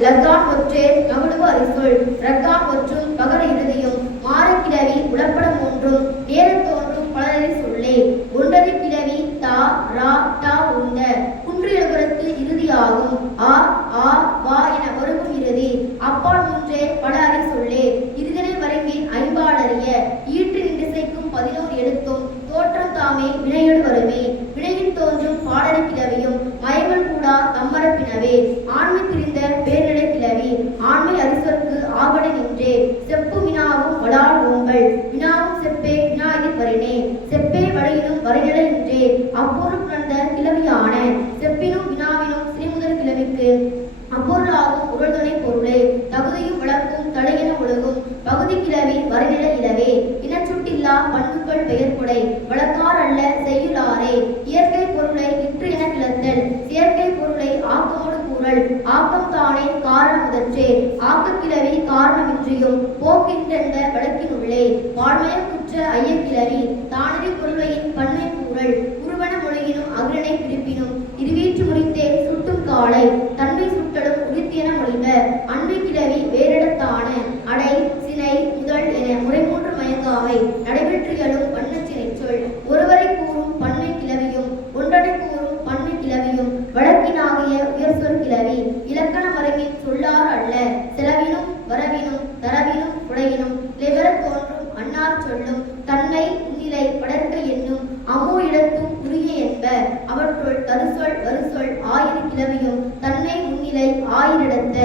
லக்கான் ஒற்றே மகளுவு அரிசொல் ரக்கான் ஒற்றும் பகர இறுதியும் மாற கிளவி உளப்படம் ஒன்றும் நேரத் தோன்றும் பலரை சொல்லே ஒன்றரை கிளவி தா ரா டா உண்ட குன்று எழுபுறத்து இறுதியாகும் ஆ ஆ வா என வருகும் இறுதி அப்பால் மூன்றே பல அறி சொல்லே இருதனை வரங்கின் ஐம்பாடறிய ஈற்று நின்றிசைக்கும் 11 எழுத்தும் தோற்றம் தாமே வினையோடு வருமே வினையில் தோன்றும் பாடறி கிளவியும் மயங்கள் கூடா தம்மரப்பினவே ஆண்மை திரிந்த பேர்நிலை கிளவி ஆண்மை அரிசொற்கு ஆகடை நின்றே செப்பு வினாவும் வடால் ஓம்பல் வினாவும் செப்பே வினாயில் வரினே செப்பே வடையினும் வரைநிலை நின்றே அப்பொருள் புணர்ந்த கிளவியான செப்பினும் வினாவினும் சிறிமுதல் கிளவிக்கு அப்பொருளாகும் உடல்துணை பொருளே தகுதியும் வளர்க்கும் தலையென ஒழுகும் பகுதி கிளவி வரைநிலை இலவே இனச்சுட்டில்லா பண்புகள் பெயர் கொடை வழக்கார் அல்ல செய்யுளாரே இயற்கை பொருளை இற்று என கிளத்தல் செயற்கை பொருளை ஆக்கமோடு கூறல் ஆக்கம் தானே காரணம் முதற்றே ஆக்கக்கிளவி காரணமின்றியும் போக்கின்றென்ற வழக்கினுள்ளே வாழ்மய குற்ற ஐய கிளவி தானறி கொள்வையின் பன்மை கூறல் உருவன மொழியினும் அகிரனை பிரிப்பினும் இருவீற்று முறித்தே சுட்டும் காலை தன்மை சுட்டலும் உரித்தியன மொழிப அன்மை கிளவி வேறிடத்தான அடை சினை முதல் என முறை மூன்று மயங்காமை நடைபெற்றியலும் வண்ணச்சினை சொல் ஒருவரை கூறும் பன்மை கிளவியும் ஒன்றனை கூறும் பன்மை கிளவியும் வழக்கினாகிய உயர் சொல் கிளவி இலக்கண மரங்கின் சொல்லார் அல்ல செலவினும் வரவினும் தரவினும் உடையினும் லெவர தோன்றும் அன்னார் சொல்லும் தன்மை முன்னிலை படர்க்க என்னும் அமோ இடத்தும் உரிய என்ப அவற்றுள் தருசொல் வருசொல் ஆயிரு கிளவியும் தன்மை முன்னிலை ஆயிரிடத்த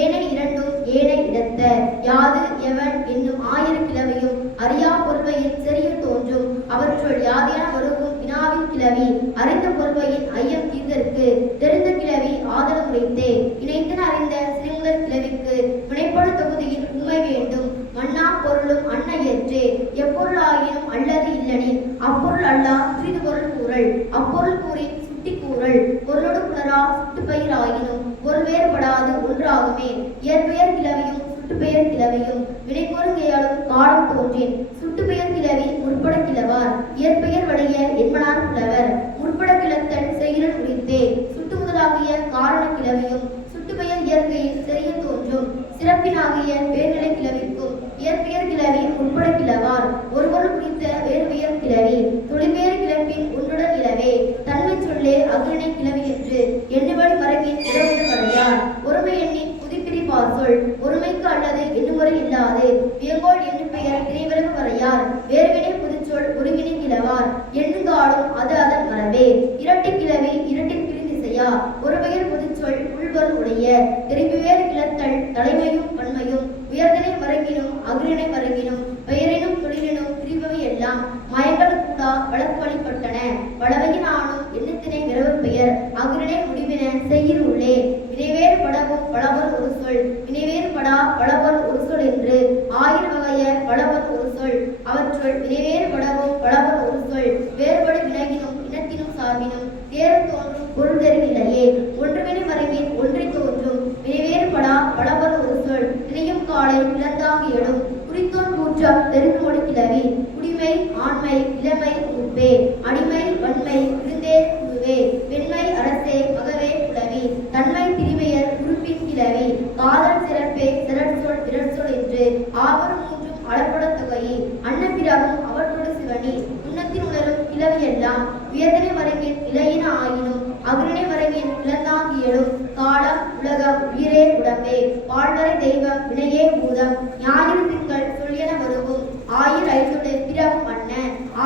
ஏனை இரண்டும் ஏனை இடத்த யாது எவன் என்னும் ஆயிரு கிளவியும் அறியா பொருள்வையின் செறிய தோன்றும் அவற்றுள் யாதென வருகும் வினாவின் கிளவி அறிந்த பொருள்வையின் ஐயம் தீர்தற்கு தெரிந்த கிளவி ஆதல முறைத்தே இணைந்தன அறிந்த சிறுமுதல் கிளவிக்கு வினைப்படு தொகுதியில் உண்மை வேண்டும் மன்னா பொருளும் அன்ன ஏற்றே எப்பொருளாயினும் அல்லது இல்லனின் அப்பொருள் அல்லா சிறிது பொருள் கூறல் அப்பொருள் கூறின் சுட்டி கூறல் பொருளோடு புணரா சுட்டுப்பெயர் ஆயினும் பொருள் வேறுபடாது ஒன்றாகுமே இயற்பெயர் கிளவியும் சுட்டுப்பெயர் கிளவியும் வினைகோருங்கையாலும் காலம் தோன்றின் சுட்டுப்பெயர் கிளவி முற்பட கிளவார் இயற்பெயர் வடைய என்மனார் புலவர் முற்பட கிளத்தல் செய்யுள் குறித்தே சுட்டு முதலாகிய காரண கிளவியும் சுட்டுப்பெயர் இயற்கையில் செறிய தோன்றும் சிறப்பினாகிய பேர்நிலை கிளவிக்கும் இயற்பெயர் கிளவி முற்பட கிளவார் ஒருவரும் குறித்த வேறுபெயர் கிளவி தொழிற்பெயர் கிளப்பின் ஒன்றுடன் இலவே தன்மை சொல்லே அகிரணை கிளவி என்று எண்ணுவழி மரபின் உறவுடன் வரையார் ஒருமை எண்ணின் புதுப்பிரிப்பார் சொல் ஒருமைக்கு அல்லது எண்ணுமுறை இல்லாது வியங்கோள் எண்ணு பெயர் திரைவிரவு வரையார் வேறுவினை புதுச்சொல் ஒருவினை கிளவார் எண்ணுங்காடும் அது அதன் மரபே இரட்டை கிளவி இரட்டின் பிரிந்திசையா ஒரு பெயர் புதுச்சொல் உள்வல் உடைய தெரிவுவேறு கிளத்தல் தலைமையும் பன்மையும் உயர்தனை மரங்கினும் அகிரணை மரங்கினும் பெயரினும் தொழிலினும் பிரிபவை எல்லாம் மயங்கள் கூடா வழக்கு வழிபட்டன வளவையின் ஆணும் எண்ணத்தினை விரவு பெயர் அகிரணை முடிவின செய்யில் உள்ளே வினைவேறு படவும் பலவர் ஒரு சொல் வினைவேறு படா பலவர் ஒரு சொல் என்று ஆயிரம் வகைய பலவர் ஒரு சொல் அவற்றுள் வினைவேறு படவும் பலவர் ஒரு சொல் வேறுபடு விலகினும் இனத்தினும் சார்பினும் தேர தோன்றும் பொருள் தெரிவில்லையே ஒன்றுவினை மரங்கின் ஒன்றை தோன்றும் வினைவேறு படா பலவர் ஒரு சொல் திணையும் காலை இழந்தாங்கியலும் குறித்தோன் கூற்றம் தெரிந்து மொழி கிளவி குடிமை ஆண்மை இளமை உப்பே அடிமை வன்மை விருந்தே குருவே வெண்மை அரசே மகவே புலவி தன்மை திரிமையர் உறுப்பின் கிளவி காதல் சிறப்பே சிறற்சொல் விரற்சொல் என்று ஆவரும் மூன்றும் அளப்பட தொகையே அன்னபிராவும் அவற்றோடு சிவனி உன்னத்தின் உணரும் கிளவி எல்லாம் உயர்தனை மரங்கின் இளையின ஆயினும் அகிரணை மரங்கின் இழந்தாங்கியலும் காலம் உலகம் உயிரே உடம்பே வாழ்வரை தெய்வம் வினையே பூதம் ஞாயிறு திங்கள் சொல்லியன வருவும் ஆயிர ஐந்துடைய பிறவும் அண்ண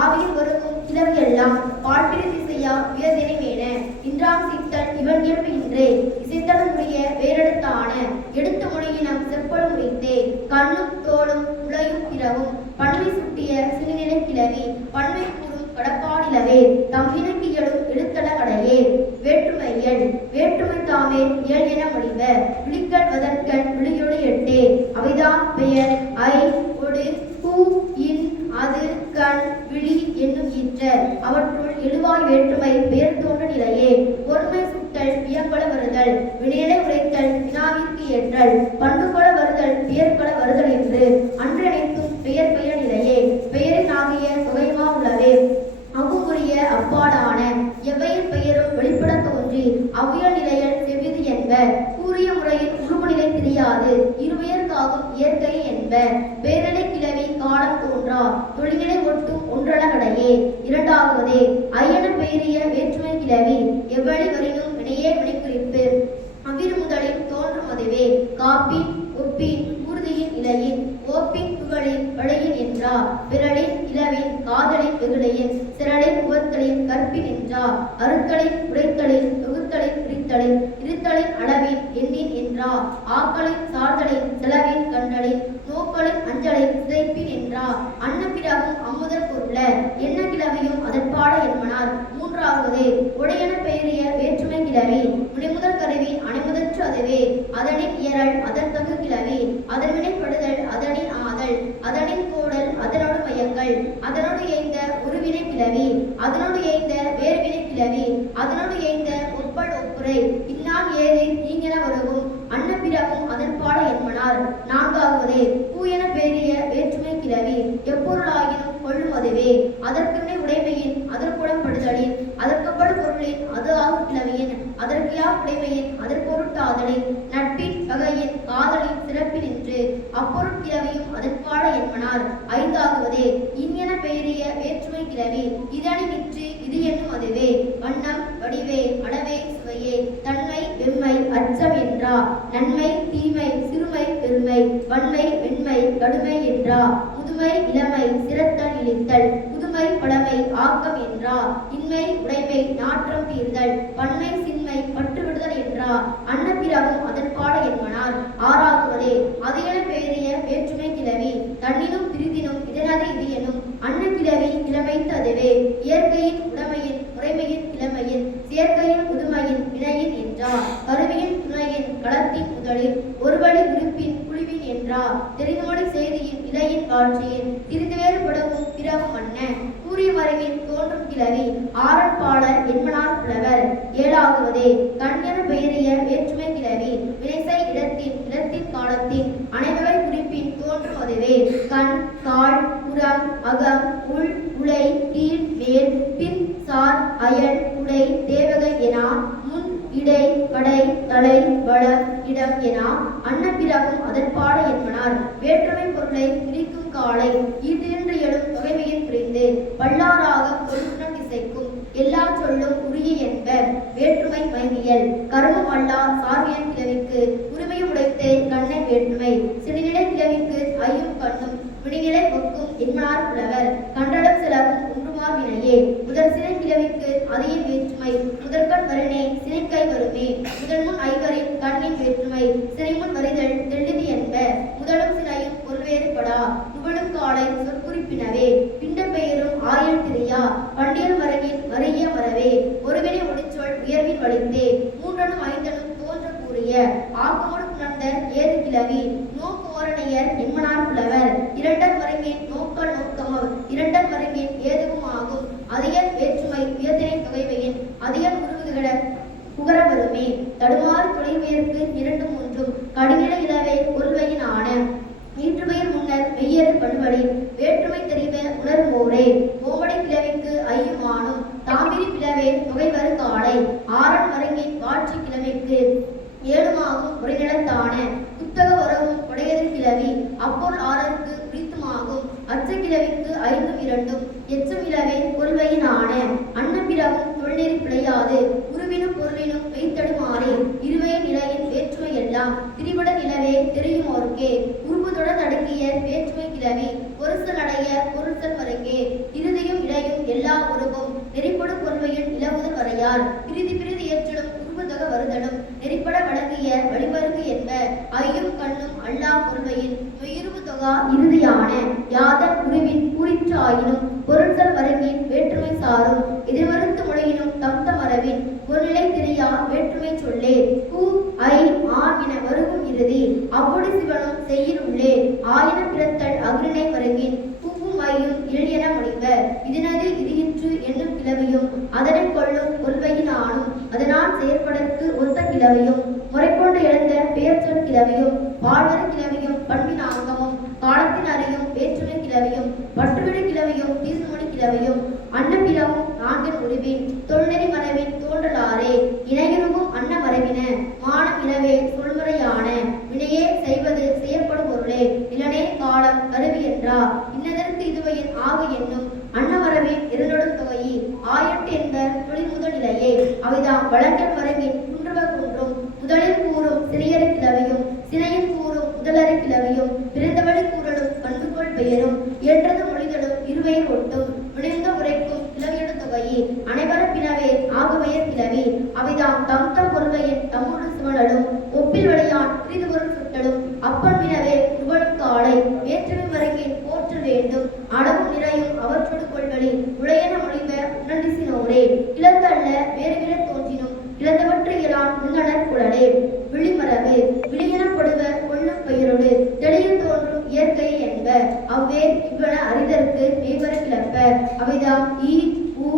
ஆவியில் வருவும் கிளவி எல்லாம் பாட்டிரு திசையா உயர்தினை மேன இன்றாம் சித்தல் இவன் இயல்பு இன்றே இசைத்தலும் உரிய வேறெடுத்தான எடுத்த மொழியினம் செப்பலும் உரித்தே கண்ணும் தோளும் உளையும் பிறவும் பன்மை சுட்டிய சிறுநிலை கிளவி பன்மை கூறும் கடப்பாடிலவே தம்மினக்கு இயலும் எழுத்தட கடையே வேற்றுமையல் வேற்றுமை தாமே இயல் என மொழிவ விழிக்கல் வதற்கண் விழியோடு எட்டே அவைதான் பெயர் ஐ ஒடு பூ இன் அது கண் விழி என்னும் ஈற்ற அவற்றுள் எழுவாய் வேற்றுமை பெயர் தோன்ற நிலையே ஒருமை சுட்டல் வியங்கொல வருதல் வினையிலை உரைத்தல் வினாவிற்கு ஏற்றல் பண்புகொல வருதல் பெயர்கொல வருதல் என்று அன்றனைத்தும் பெயர் பெயர் நிலையே பெயரின் ஆகிய தொகைமா உள்ளவே அவ்வுரிய அப்பாடான எவ்வையில் பெயரும் வெளிப்பட தோன்றி அவ்வியல் நிலையில் செவ்விது என்ப கூறிய முறையில் உருபு முடியாது இருவயர்க்காகும் இயற்கை என்ப. பேரலை கிளவி காலம் தோன்றா தொழிலை ஒட்டும் ஒன்றழகடையே. இரண்டாவதே ஐயன பெயரிய வேற்றுமை கிளவி எவ்வழி வரினும் வினையே வினைக்குறிப்பு அவ்விரு முதலில் தோன்றும் அதுவே. காப்பின் ஒப்பின் உறுதியின் இலையின் ஓப்பின் புகழின் வளையின் என்றா. பிறலின் இளவின் காதலின் வெகுளையின் சிறலின் உவத்தலின் கற்பின் என்றா. அறுத்தலின் உடைத்தலின் தொகுத்தலின் பிரித்தலின் இருத்தலின் அளவின் எண்ணின் என்றா. ஆக்களின் சார்தலின் செலவின் கண்டலின் நோக்களின் அஞ்சலின் சிதைப்பின் என்றா. அன்னப்பிறகும் அம்முதற் பொருள என்ன கிளவியும் அதற்பாட என்பனார். மூன்றாவதே உடையன பெயரிய வேற்றுமை கிளவி வினைமுதற் கருவி அணிமுதற்று அதுவே. அதனின் இயறல் அதன் தகு கிளவி அதன் வினைப்படுதல் அதனின் ஆதல் அதனின் கோடல் அதனோடு மயங்கள் அதனோடு எய்ந்த உருவினை கிளவி அதனோடு எய்ந்த வேறுவினை கிளவி அதனோடு எய்ந்த ஒப்பல் ஒப்புரை இன்னான் ஏது நீங்கென வருவும் அன்னப்பிறகும் அதன் பாட என்பனார். நான்காவதே பூயென பெயரிய வேற்றுமை கிளவி எப்பொருளாயினும் கொள்ளும் அதுவே. அதற்குனை உடைமையின் அதற்குடன்படுதலின் அதற்கப்படு பொருளின் அது ஆகும் கிளவியின் அதற்கியா உடைமையின் அதற்பொருட்டாதலின் நட்பின் வகையின் காதலின் சிறப்பின் என்று அப்பொருட்கிளவியும் அதற்பாட என்பனார். ஐந்தாவதே இன்யென பெயரிய வேற்றுமை கிளவி இதனை நிற்று இது என்னும் அதுவே. வண்ணம் வடிவே அளவே சுவையே தன்மை வெம்மை அச்சம் என்றா. நன்மை தீமை சிறுமை பெருமை வன்மை வெண்மை கடுமை என்றா. முதுமை இளமை சிறத்தல் இழித்தல் புதுமை பழமை ஆக்கம் என்றா. இன்மை உடைமை நாற்றம் தீர்தல் பன்மை சின்மை பற்றுவிடுதல் என்றா. அன்னப்பிறகும் அதன் பாட என்பனார். ஆறாவதே அதையென பெயரிய வேற்றுமை கிளவி தன்னினும் பிரிதினும் இதனது இது எனும் அன்ன கிளவி கிழமைத்து அதுவே. இயற்கையின் உடைமையின் முறைமையின் கிழமையின் செயற்கையின் புதுமையின் வினையின் என்றா. கருவியின் துணையின் களத்தின் முதலில் ஒருவழி உறுப்பின் குழுவின் என்றா. தெரிந்தமொழி செய்தியின் இலையின் காட்சியின் திரிந்து வேறுபடவும் பிறவும் அன்ன கூறிய மறைவின் தோன்றும் கிளவி ஆரன்பாளர் என்பனார் புலவர். ஏழாவதே கண் என பெயரிய வேற்றுமை கிளவி வினைசை இடத்தின் இடத்தின் காலத்தின் அனைவகை குறிப்பின் தோன்றும் அதுவே. கண் கால் புறம் அகம் உள் உலை கீழ் மேல் பின் சார் அயல் உடை தேவகை என முன் இடை கடை தலை வளம் இடம் என அன்னப்பிறகும் அதற்பாட என்பனார். வேற்றுமை பொருளை பிரிக்கும் காலை ஈட்டின்று எழும் தொகைமையில் பிரிந்து பல்லாராக பொருளுடன் திசைக்கும் எல்லா சொல்லும் உரிய என்பர். வேற்றுமை மயங்கியல் கருமம் அல்லா சார்வியன் கிளவிக்கு உரிமை உடைத்தே கண்ணன் வேற்றுமை சிறுநிலை கிளவிக்கு ஐயும் கண்ணும் வினைநிலை ஒக்கும் என்பனார் புலவர். கண்டடம் செலவும் ஒன்றுமார் வினையே முதற் சினை கிளவிக்கு அதையின் வேற்றுமை முதற்கண் வருணே சினைக்கை வருமே. முதல் முன் ஐவரின் கண்ணின் வேற்றுமை சினைமுன் வருதல் தெளிது என்ப. முதலும் சினையும் பொருள்வேறுபடா நுவலும் காலை சொற்குறிப்பினவே. பிண்ட பெயரும் ஆயல் திரியா பண்டியல் மரபின் மறிய மரவே. ஒருவினை ஒளிச்சொல் உயர்வின் வலித்தே மூன்றனும் ஐந்தனும் தோன்ற கூறிய ஆக்கமோடு புணர்ந்த ஏது கிளவி நோக்கு ஓரணையர் என்பனார் புலவர். இரண்டர் மருங்கின் நோக்கல் நோக்கமோ இரண்டர் மருங்கின் ஏதுவும் ஆகும். அதியல் வேற்றுமை உயர்தினை தொகைவையின் அதியல் உருவுகிற புகர வருமே. தடுமாறு தொலைவுயர்க்கு இரண்டும் ஒன்றும் கடிநிலை இளவே பொருள்வையின் ஆன ஈற்றுமையில் முன்னர் மெய்யறு பண்படி வேற்றுமை தெரிவ உணர்வோரே. ஓமடை கிழவிக்கு ஐயும் ஆணும் தாமிரி பிளவே தொகைவரு காலை. ஆரன் மருங்கின் வாட்சி கிழமைக்கு ஏழுமாகும் உரைநிலத்தான புத்தக உறவும் கொடையதிர் கிளவி அப்பொருள் ஆறற்கு குறித்துமாகும். அச்ச கிளவிக்கு ஐந்தும் இரண்டும் எச்சம் இளவே பொருள்வையின் ஆன. அன்னப்பிறவும் தொழிநெறி பிழையாது உருவினும் பொருளினும் மெய்த்தடுமாறி இருவையின் நிலையின் வேற்றுமை எல்லாம் திரிபட நிலவே தெரியுமோர்க்கே. உருவுதொடர் அடங்கிய வேற்றுமை கிளவி பொருசல் அடைய பொருள்சல் மருங்கே இறுதியும் இடையும் எல்லா உருவும் நெறிப்படு பொருள்வையின் இலவுதல் வரையார். பிரிதி பிரிதி ஏற்றலும் உருவுதொக வருதலும் நெறிப்பட வழங்கிய வழிபருகு என்ப. ஐயும் கண்ணும் அல்லா பொருள்வையின் மெய்யுருவு தொகா இறுதியான யாதன் உருவின் கூறிற்று ஆயினும் பொருள்சல் மருங்கின் வேற்றுமை சாரும் எதிர்மறுத்து முறையினும் தப்த மரபின் பொருளை தெரியா வேற்றுமை சொல்லே. பூ ஐ ஆண் என வருகும் இறுதி அவ்வொடு சிவனும் செய்யில் உள்ளே ஆயின பிறத்தல் அகிரிணை மருங்கின் பூவும் ஐயும் இல் என முடிவர். இதனது இதியிற்று என்னும் கிளவியும் அதனை கொள்ளும் கொள்வையின் ஆணும் அதனால் செயற்படற்கு ஒத்த கிளவியும் முறைக்கொண்டு எழுந்த பெயர் சொல் கிளவியும் வாழ்வர கிளவியும் பண்பின் ஆங்கமும் காலத்தின் அறியும் வேற்றுமை கிளவியும் பட்டுவிடு கிளவியும் தீர்மொழி கிளவியும் அன்னப்பிறவும் நான்கின் உருவின் தொல்நெறி மரபின் தோன்றலாரே. இணையுருவும் அன்ன மரபின மானம் இளவே சொல்முறையான வினையே சொல்லா இன்னதற்கு இதுவையின் ஆக என்னும் அன்னவரவின் இரண்டொடும் தொகையி ஆயட்டு என்பர் தொழில் முதல் நிலையே அவைதாம் வழங்கல் வரவின் குன்றுவ குன்றும் முதலில் கூறும் சிறியரு கிளவையும் சினையில் கூறும் முதலரு கிளவையும் பிறந்தவழி கூறலும் பண்புகொள் பெயரும் ஏற்றது மொழிதலும் இருவையில் ஒட்டும் விளைந்த உரைக்கும் கிளவியடு தொகையி அனைவரப்பினவே ஆகவையர் கிளவி அவைதாம் தம் தம் பொருளையின் தம்முடு சிவனலும் ஒப்பில் விளையான் திரிது பொருள் சுட்டலும் அப்பன் வினவே உருவனுக்கு ஆலை வேற்றுமை மருங்கின் போற்றல் வேண்டும் அளவும் நிறையும் அவற்றோடு கொள்வழி உளையன மொழிவ உணர்ந்திசினோரே கிளந்தல்ல வேறு விட தோன்றினும் கிளந்தவற்றை இயலான் உங்கனர் குழலே விழிமரபு விழியெனப்படுவ கொள்ளும் பெயரோடு தெளிய தோன்றும் இயற்கை என்ப அவ்வே இவ்வன அறிதற்கு மேவர கிளப்ப அவைதாம் ஈ உ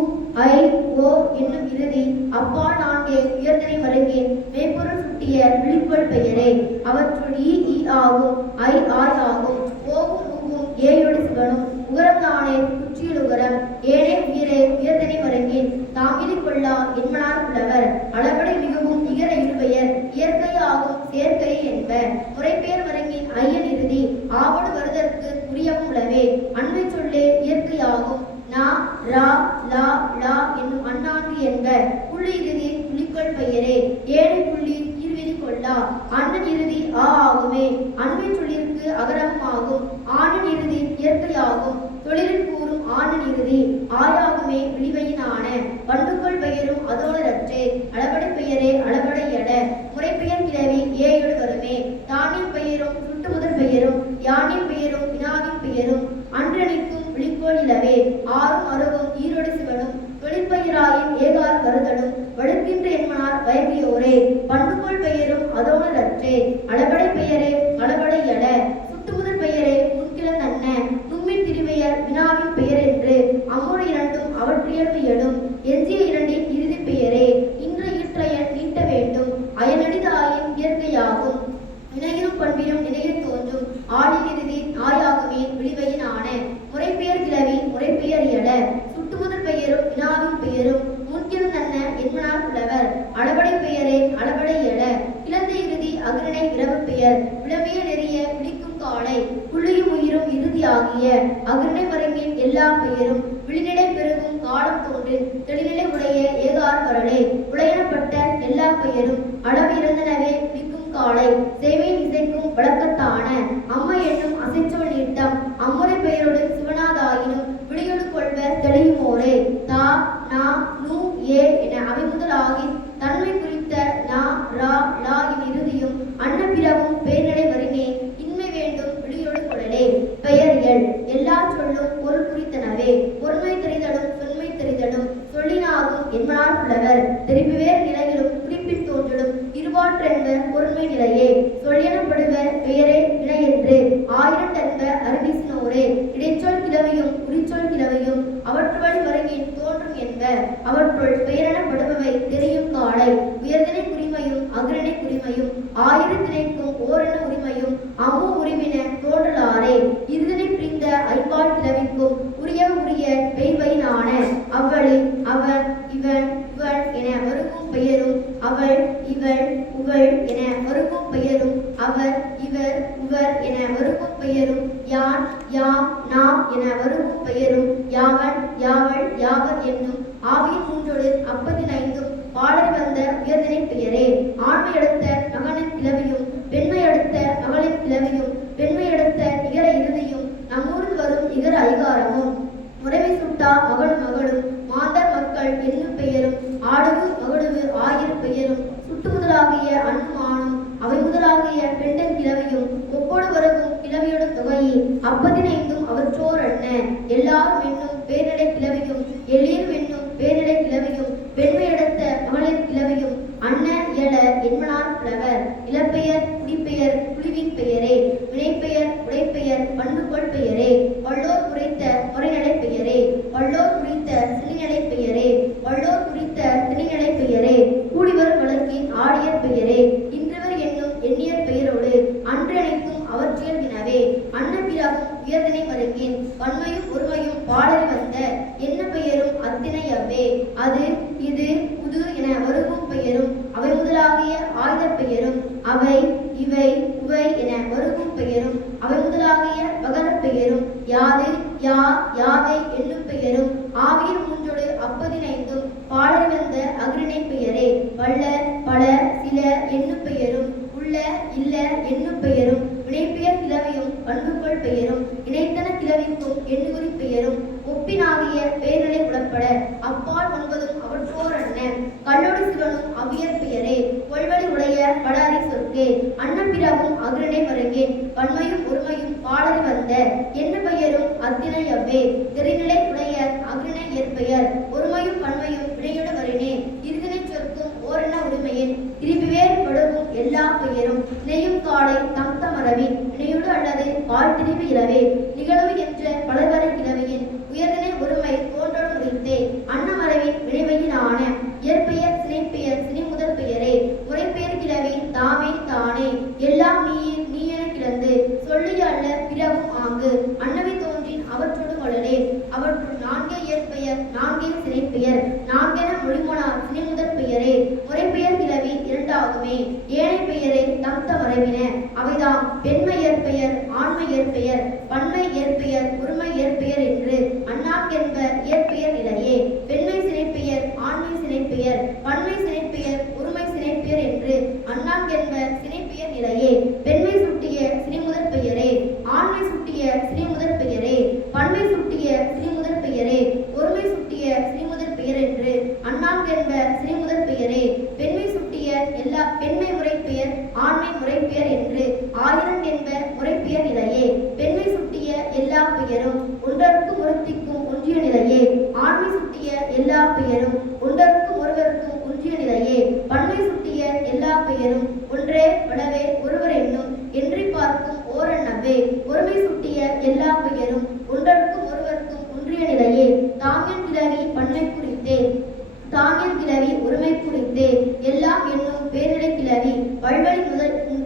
ஐ ஓ என்னும் இறுதி அப்பா நான்கே உயர்தனை வருகேன் மேற்பொருள் சுட்டிய விழிப்பொருள் பெயரே அவற்றுள் ஈ ஆகும் ஐ ஆய் ஆகும் ஓவும் ஊகும் ஏயோடு சிவனும் உகரம் தானே குற்றியல் உகரம் ஏனே உயிரே உயர்தனை வருகேன் தாமிலி கொள்ளா என்மனார் புலவர் அளபடை மிகவும் நிகர இருபெயர் இயற்கை ஆகும் சேர்க்கை என்ப முறைப்பெயர் வரங்கின் ஐயன் இறுதி ஆவடு வருதற்கு உரியவும் உளவே அண்மை சொல்லே இயற்கை ஆகும் நா ரா லா லா என்னும் அண்ணாங்கு என்ப புள்ளி இறுதி புலிக்கொள் பெயரே ஏழை புள்ளி இருவிதி கொள்ளா அண்ணன் இறுதி ஆகுமே அண்மை சொல்லிற்கு அகரமும் ஆகும் ஆணன் இறுதி இயற்கை ஆகும் தொழிலில் கூறும் ஆணன் இறுதி ஆயாகுமே விழிவையினான பண்புக்குள் பெயரும் அதோடரற்றே அளபடை பெயரே அளபடை எட முறைப்பெயர் கிளவி ஏயோடு வருமே தானியம் பெயரும் சுட்டு முதல் பெயரும் யானின் பெயரும் வினாவின் பெயரும் அன்றணிக்கும் விழிக்கோள் இலவே ஆறும் அருவும் ஈரோடு சிவனும் தொழிற்பயிராயின் ஏகார் வருதலும் வழுக்கின்ற என்மனார் வயங்கியோரே பண்புக்குள் பெயரும் அதோடரற்றே அளபடை பெயரே அளபடை எட சுட்டு முதல் பெயரே முன்கிழந்தன்ன நும்மின் திருவையர் வினாவின் பெயர் என்று அம்முறை இரண்டும் அவற்றியல்பு எடும் எஞ்சிய இரண்டின் இறுதி பெயரே இன்று ஈற்றையன் நீட்ட வேண்டும் அயனடித ஆயின் இயற்கையாகும் வினையிலும் பண்பிலும் நிலையில் தோன்றும் ஆளின் இறுதி ஆயாகுமே விழிவையினான முறைப்பெயர் கிளவி முறைப்பெயர் எட சுட்டு முதல் பெயரும் வினாவின் பெயரும் முன்கிருந்தன்ன என்மனார் புலவர் அளபடை பெயரே அளபடை எட கிளந்த இறுதி அகிரணை இரவு பெயர் விளவிய நெறிய விழிக்கும் காலை புள்ளியும் உயிரும் இறுதி ஆகிய அகிரணை மருங்கின் எல்லா பெயரும் விழிநிலை பெருகும் காலம் தோன்றின் தெளிநிலை உடைய ஏகார் வரலே உடையனப்பட்ட எல்லா பெயரும் அளவு இறந்தனவே விழிக்கும் காலை சேவையின் இசைக்கும் வழக்கத்தான அம்மை என்னும் அசைச்சொல் நீட்டம் அம்முறை பெயரோடு சிவனாதாயினும் விடியொடு கொள்வர் தெளியுமோரே தா நா நூ ஏ என அவை முதலாகி தன்மை குறித்த நா ரா லா இன் இறுதியும் அன்னபிறவும் பேர்நடை வருமே இன்மை வேண்டும் விடியொடு கொள்ளலே பெயர் எல் எல்லா சொல்லும் பொருள் குறித்தனவே பொருண்மை தெரிதலும் தொன்மை தெரிதலும் சொல்லினாகும் என்மனார் புலவர் தெரிப்புவேர் நிலையிலும் குறிப்பில் தோன்றலும் இருவாற்றென்ப பொருண்மை நிலையே சொல்லெனப்படுவ பெயரே வினையென்று ஆயிரண்டென்ப அறிவிசினோரே இடைச்சொல் கிளவியும் குறிச்சொல் கிளவியும் அவற்றுவழி வருகின் தோன்றும் என்ப அவற்றுள் பெயரெனப்படுபவை தெரியும் காலை உயர்தினை குறிமையும் அகிரணை குறிமையும் ஆயிரத்தினைக்கும் ஓரென உரிமையும் அம்மு உரிவின தோன்றலாரே இருதினை பிரிந்த ஐம்பால் கிளவிக்கும் உரிய பெய்வையினான அவ்வளி அவன் இவன் இவள் என வருகும் பெயரும் அவள் இவள் உவள் என வருகும் பெயரும் அவர் இவர் உவர் என வருகும் பெயரும் யான் யாம் நாம் என வருகும் பெயரும் யாவன் யாவள் யாவர் என்னும் ஆவியின் மூன்றோடு 55 பாடல் வந்த உயர்தினை பெயரே ஆண்மையடுத்த மகனின் கிளவியும் பெண்மையடுத்த மகளின் கிளவியும் பெண்மையடுத்த நிகர இறுதியும் நம்மூரில் வரும் நிகர அதிகாரமும் முறைமை சுட்டா மகளும் மகளும் மாந்தர் மக்கள் என்னும் பெயரும் ஆடுவு மகளுவு ஆயிரம் பெயரும் சுட்டு முதலாகிய அண்ணும் ஆணும் அவை முதலாகிய பெண்டன் கிளவியும் ஒப்போடு வரவும் கிளவியோட தொகையை 55 அவற்றோர் அண்ண எல்லாரும் என்னும் பேரிடை கிளவியும் எளிரும் என்னும் பேரிடை கிளவியும் பெண்மையடுத்த மகளிர் கிளவியும் அண்ண எழ என்மனார் புலவர் இளப்பெயர் குடிப்பெயர் குழுவின் பெயரே வினைப்பெயர் உடைப்பெயர் பண்புகொள் பெயரே வல்லோர் குறித்த முறைநடை பெயரே வல்லோர் குறித்த சினிநடை பெயரே வல்லோர் குறித்த திணிநடை பெயரே கூடிவர் வழக்கின் ஆடியர் பெயரே இன்றவர் என்னும் எண்ணியர் பெயரோடு அன்று அனைத்தும் அவற்றியல் வினவே அன்னபிறகும் உயர்தினை மருங்கின் பன்மையும் ஒருமையும் பாடல் வந்த என்ன பெயரும் அத்தினை அவ்வே அது இது புது என வருகும் பெயரும் அவை முதலாகிய ஆயுத பெயரும் அவை இவை உவை என வருகும் பெயரும் அவை முதலாகிய வகரப் பெயரும் யாது யா யாவை என்னும் பெயரும் ஆவியில் மூன்றோடு 15 பாடல் வந்த அஃறிணை பெயரே. வல்ல பல சில என்னும் பெயரும் உள்ள இல்ல என்னும் பெயரும் வினைப்பெயர் கிளவியும் பண்புகள் பெயரும் இணைத்தன கிளவிக்கும் எண்ணுகுறி பெயரும் ஒப்பினாகிய பெயர்களை உளப்பட அப்பால் 9 அவற்றோர் அன்ன கல்லோடு சிவனும் அவ்வியற் பெயரே. கொள்வழி உடைய படாரி சொற்கே அன்னப்பிறவும் அஃறிணை வருகேன் வன்மையும் ஒருமையும் பாடல் வந்த என்ன பெயரும் அத்தினை அவ்வே. தெரிநிலை உடைய அஃறிணை ஏற்பெயர் ஒருமையும் பன்மையும் வினையோடு வரினே இருதினை சொற்கும் ஓரென்ன உரிமையின் திருப்பிவேறு படுகும் எல்லா பெயரும் இணையும் காலை தம் தமரவின் வினையோடு அல்லது பால் திரிவு இலவே நிகழ்வு என்ற பலவரை கிளவியின் உயர்தினை ஒருமை தோன்றோடு முடித்தே அன்னமரவின் வினைவையின் ஆன இயற்பெயர் சினைப்பெயர் சினை முதல் பெயரே. முறைப்பெயர் கிளவி தாமே தானே எல்லாம் நீ என கிளந்து சொல்லி அல்ல பிறவும் ஆங்கு அன்னவை தோன்றின் அவற்றோடு கொள்ளலே. அவற்றுள் 4 இயற்பெயர் 4 சினைப்பெயர் 4 மொழிமொனார் சினை முதல் பெயரே. முறைப்பெயர் கிளவி 2 ஆகுமே ஏனை பெயரே தம் தமரவின அவைதாம் பெண்மை ஏற்பெயர் ஆண்மை ஏற்பெயர் பன்மை ஏற்பெயர் ஒருமை ஏற்பெயர் என்று அந்நான்கென்ப இயற்பெயர் நிலையே. பெண்மை சினைப்பெயர் ஆண்மை சினைப்பெயர் பன்மை சினைப்பெயர் ஒருமை சினைப்பெயர் என்று அந்நான்கென்ப சினைப்பெயர் நிலையே. பெண்மை சுட்டிய சினை முதல் பெயரே ஆண்மை சுட்டிய சினை முதல் பெயரே பன்மை சுட்டிய சினை முதல் பெயரே ஒருமை சுட்டிய சினை முதல் பெயர் என்று அந்நான்கென்ப சினை முதல் பெயரே. பெண்மை சுட்டிய எல்லா பெண்மை முறைப்பெயர் ஆண்மை முறைப்பெயர் என்று 1000 என்ப முறைப்பெயர் நிலையே. பெண்மை சுட்டிய எல்லா பெயரும் ஒன்றற்கும் ஒருத்திக்கும் ஒன்றிய நிலையே. ஆண்மை சுட்டிய எல்லா பெயரும் ஒன்றற்கும் ஒருவருக்கும் ஒன்றிய நிலையே. பன்மை சுட்டிய எல்லா பெயரும் ஒன்றே பலவே ஒருவர் என்னும் என்றி பார்க்கும் ஓரன்னவே. ஒருமை சுட்டிய எல்லா பெயரும் ஒன்றற்கும் ஒருவருக்கும் ஒன்றிய நிலையே. தாமியன் கிளவி பன்மை குறித்தே தாங்கியல் கிளவி ஒருமை குறித்தே எல்லாம் என்னும் பேரிடை கிளவி வல்வழி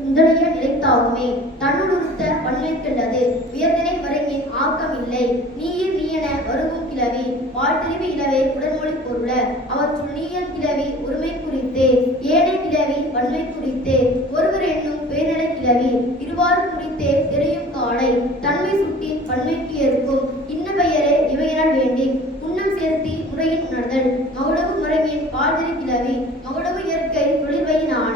முதலிய நிலைத்தாகுமே. தன்னுடுத்த பன்மைக்கல்லது உயர்தினை வரையின் ஆக்கம் இல்லை. நீர் நீயென வருகும் கிளவி வாழ்த்திரிவு இலவே உடன்மொழி பொருள அவற்றுள் நீயல் கிளவி ஒருமை குறித்தே ஏனை கிளவி பன்மை குறித்தே ஒருவர் என்னும் பேரிடை கிளவி இருவாறு குறித்தே தெரியும் காலை தன்மை சுட்டி பன்மைக்கு ஏற்கும் இன்ன பெயரே இவையினால் வேண்டி உன்னம் சேர்த்தி முறையின் உணர்தல். மகுடவு முறையின் பால்திரி கிளவி மகுடவு இயற்கை தொழில்வையினான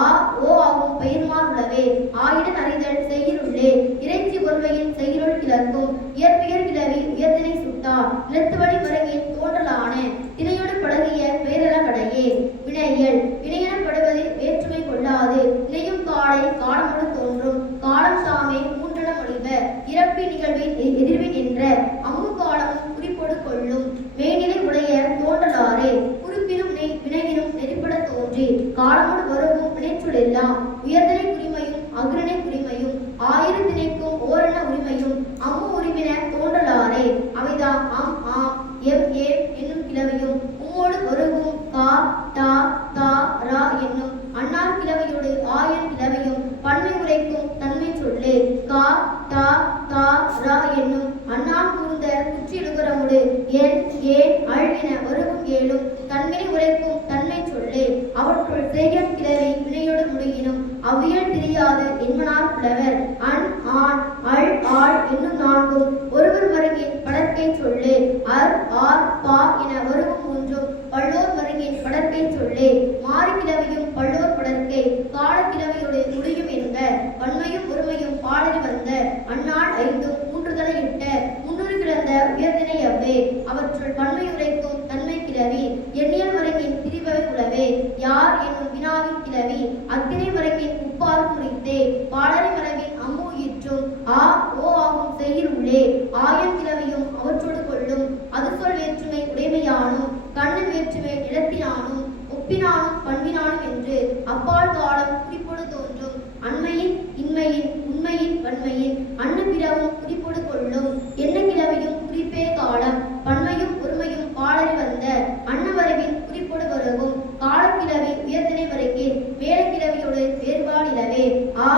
ஆ ஓ ஆகும் பெயர்மார் உளவே ஆயிடன் அறிதல் செய்யுள்ளே இறைச்சி பொருளையின் செய்யுள் கிளர்க்கும் இயற்பெயர் கிளவி உயர்தினை சுட்டா நிலத்துவழி முறையின் தோன்றலான திணையோடு பழகிய பெயரள கடையே. வினையல் வினையெனப்படுவது வேற்றுமை கொள்ளாது இணையும் காலை காலமோடு தோன்றும் காலம் தாமே மூன்றென மொழிப இறப்பி நிகழ்வின் எதிர்வின் என்ற அம்மு காலமும் குறிப்போடு கொள்ளும் மேல்நிலை உடைய தோன்றலாரே. குறிப்பினும் வினையினும் நெறிப்பட தோன்றி காலமோடு வருகும் வினைச்சொல் எல்லாம் உயர்தினை உரிமையும் அஃறிணை உரிமையும் 1000 திணைக்கும் ஓரென்ன உரிமையும் அம்மு உரிவின தோன்றலாரே. அவைதாம் அம் ஆம் எம் ஏம் என்னும் கிளவியும் உம்மோடு வருகும் கா டா தா ரா என்னும் அன்னார் கிளவியோடு ஆயன் கிளவியும் பன்மை உரைக்கும் தன்மை சொல்லே. கா டா தா ரா என்னும் அன்னான் கூர்ந்த குற்றிலுகரமுடு என் ஏன் அள் என வருகும் ஏழும் தன்மை உரைக்கும் தன்மை சொல்லே. அவற்றுள் செய்யன் கிளவி வினையோடு முடியினும் அவ்வியல் தெரியாது என்மனார் புலவர். அன் ஆண் அள் ஆள் என்னும் 4 ஒருவர் மருங்கின் படற்கை சொல்லே. அர் ஆர் பா என வருகும் 3 பல்லோர் மருங்கின் படற்கை சொல்லே. மாறி கிளவியும் பல்லோர் படற்கை கால கிளவியோடு முடியும் என்ப பன்மையும் ஒருமையும் பாடல் வந்த அந்நாள் 5 3 இட்ட 300 கிடந்த உயர்தினை அவ்வே. அவற்றுள் பன்மை உரைக்கும் தன்மை கிளவி எண்ணியல் மரங்கின் திரிபவை உளவே. யார் என்னும் வினாவின் கிளவி அத்தினை மரங்கின் உப்பார் குறித்தே பாடலை மரபின் அம்மு ஈற்றும் ஆ ஓ ஆகும் செய்யில் உள்ளே. ஆயன் கிளவியும் அவற்றோடு கொள்ளும் அது சொல் வேற்றுமை உடைமையானும் கண்ணன் வேற்றுமை நிலத்தினானும் ஒப்பினானும் பண்பினானும் என்று அப்பால் காலம் குறிப்போடு தோன்றும் அண்மையின் இன்மையின் உண்மையின் வன்மையின் அன்ன பிறவும் குறிப்போடு கொள்ளும் என்ன கிளவியும் குறிப்பே காலம் பன்மையும் ஒருமையும் பாடல் வந்த அன்னவரவின் குறிப்போடு வருகும் காலக்கிழவி உயர்தினை வரைக்கில் மேலக்கிழவியோடு வேறுபாடிலவே. ஆ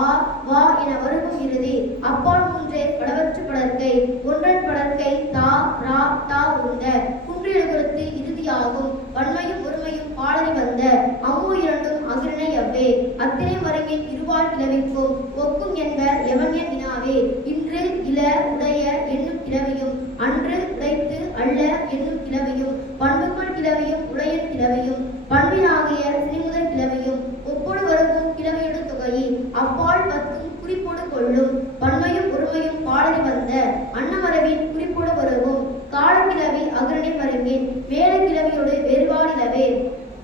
ஆ வா என வருகும் இறுதி அப்பால் 3 பலவற்று படற்கை ஒன்றன் படற்கை தா ரா டா உண்ட குன்றியல் குறித்து இறுதியாகும் வன்மையும் ஒருமையும் பாடல் வந்த அம்மு 2 அஃறிணை அவ்வே. உறவே அத்திரை மருங்கின் இருவாள் கிளவிக்கும் ஒக்கும் என்ப எவன் என் வினாவே இன்று இல உடைய என்னும் கிளவியும் அன்று உடைத்து அல்ல என்னும் கிளவியும் பண்புக்குள் கிளவியும் உடையன் கிளவியும் பண்பினாகிய சினிமுதல் கிளவியும் ஒப்போடு வருகும் கிளவியோடு தொகையை அப்பால் பத்தும் குறிப்போடு கொள்ளும் பன்மையும் ஒருமையும் பாடறி வந்த அன்னமரவின் குறிப்போடு வருகும் காலக்கிழவி அகரணை மருங்கின் மேல கிளவியோடு வேறுபாடிலவே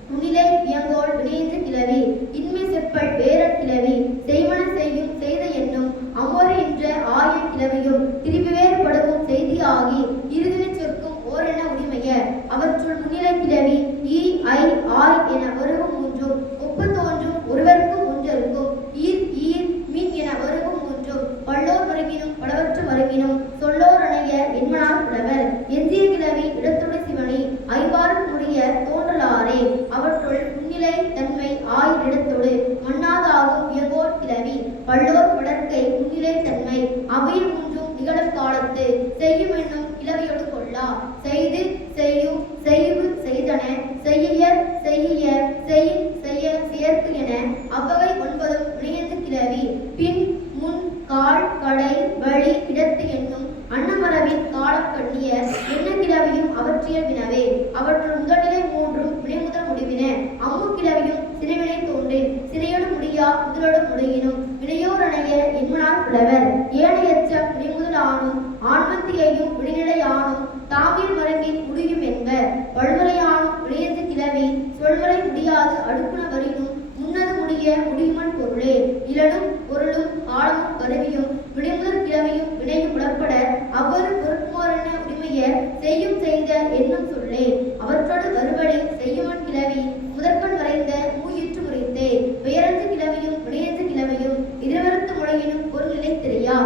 முன்னிலை வியங்கோல் வினையென்று கிளவி இன்மை செப்பல் வேறற் கிளவி செய்வன செய்யும் செய்த என்னும் அமோர என்ற ஆயின் கிளவியும் திருப்பி வேறுபடவும் செய்தி ஆகி இருதினை சொற்கும் ஓரென உரிமைய அவற்றுள் முன்னிலை கிளவி ஈ ஐ ஆய் என வருகும் மூன்றும் ஒப்பு தோன்றும் ஒருவருக்கும் ஒன்றருக்கும் ஈர் ஈர் மீன் என வருகும் மூன்றும் பல்லோர் மருங்கினும் பலவற்று மருங்கினும் சொல்லோர் அணைய என்மனார் புலவர் எஞ்சிய கிளவி இடத்துடை சிவனி ஐவாறு முடிய தோன்றலாரே அவற்றுள் முன்னிலை தன்மை ஆயிரிடத்தோடு மன்னாதாகும் வியங்கோர் கிளவி பல்லோர் படற்கை முன்னிலை தன்மை அவையில் மூன்றும் நிகழும் காலத்து செய்யும் என்னும் கிளவியோடு கொள்ளா செய்து செய்யும் செய்வு செய்தன செய்ய செய்ய செய் செய்ய செயற்கு என அவ்வகை ஒன்பதும் வினையென்று கிளவி பின் முன் கால் கடை வழி இடத்து என்னும் அன்னமரவின் காலம் கண்ணிய என்ன கிளவியும் அவற்றிய வினவே அவற்றுள் முதல்நிலை மூன்றும் வினைமுதல் முடிவின அம்மு கிளவியும் சிறைவினை தோன்றின் சிறையோடு முடியா முதலோடு முடியினும் வினையோரணைய என்மனார் புலவர் ஏனையச்சம் வினைமுதல் ஆணும் ஆன்மந்தியையும் வினைநிலை ஆணும் தாமியல் மரங்கின் முடியும் என்ப வல்முறையானும் வினையத்து கிளவி சொல்முறை முடியாது அடுக்குண வரினும் முன்னது முடிய முடியுமன் பொருளே இளனும் பொருளும் ஆழமும் கருவியும் வினைமுதல் கிளவியும் வினையும் உடற்பட அவ்வொரு பொருட்மோரென உரிமைய செய்யும் செய்த என்னும் சொல்லே அவற்றோடு வருவழி செய்யுமன் கிளவி முதற்கண் வரைந்த மூயிற்று முறைத்தே பெயரந்து கிளவியும் வினையந்து கிளவியும் இருவரத்து முறையினும் பொருள்நிலை தெரியா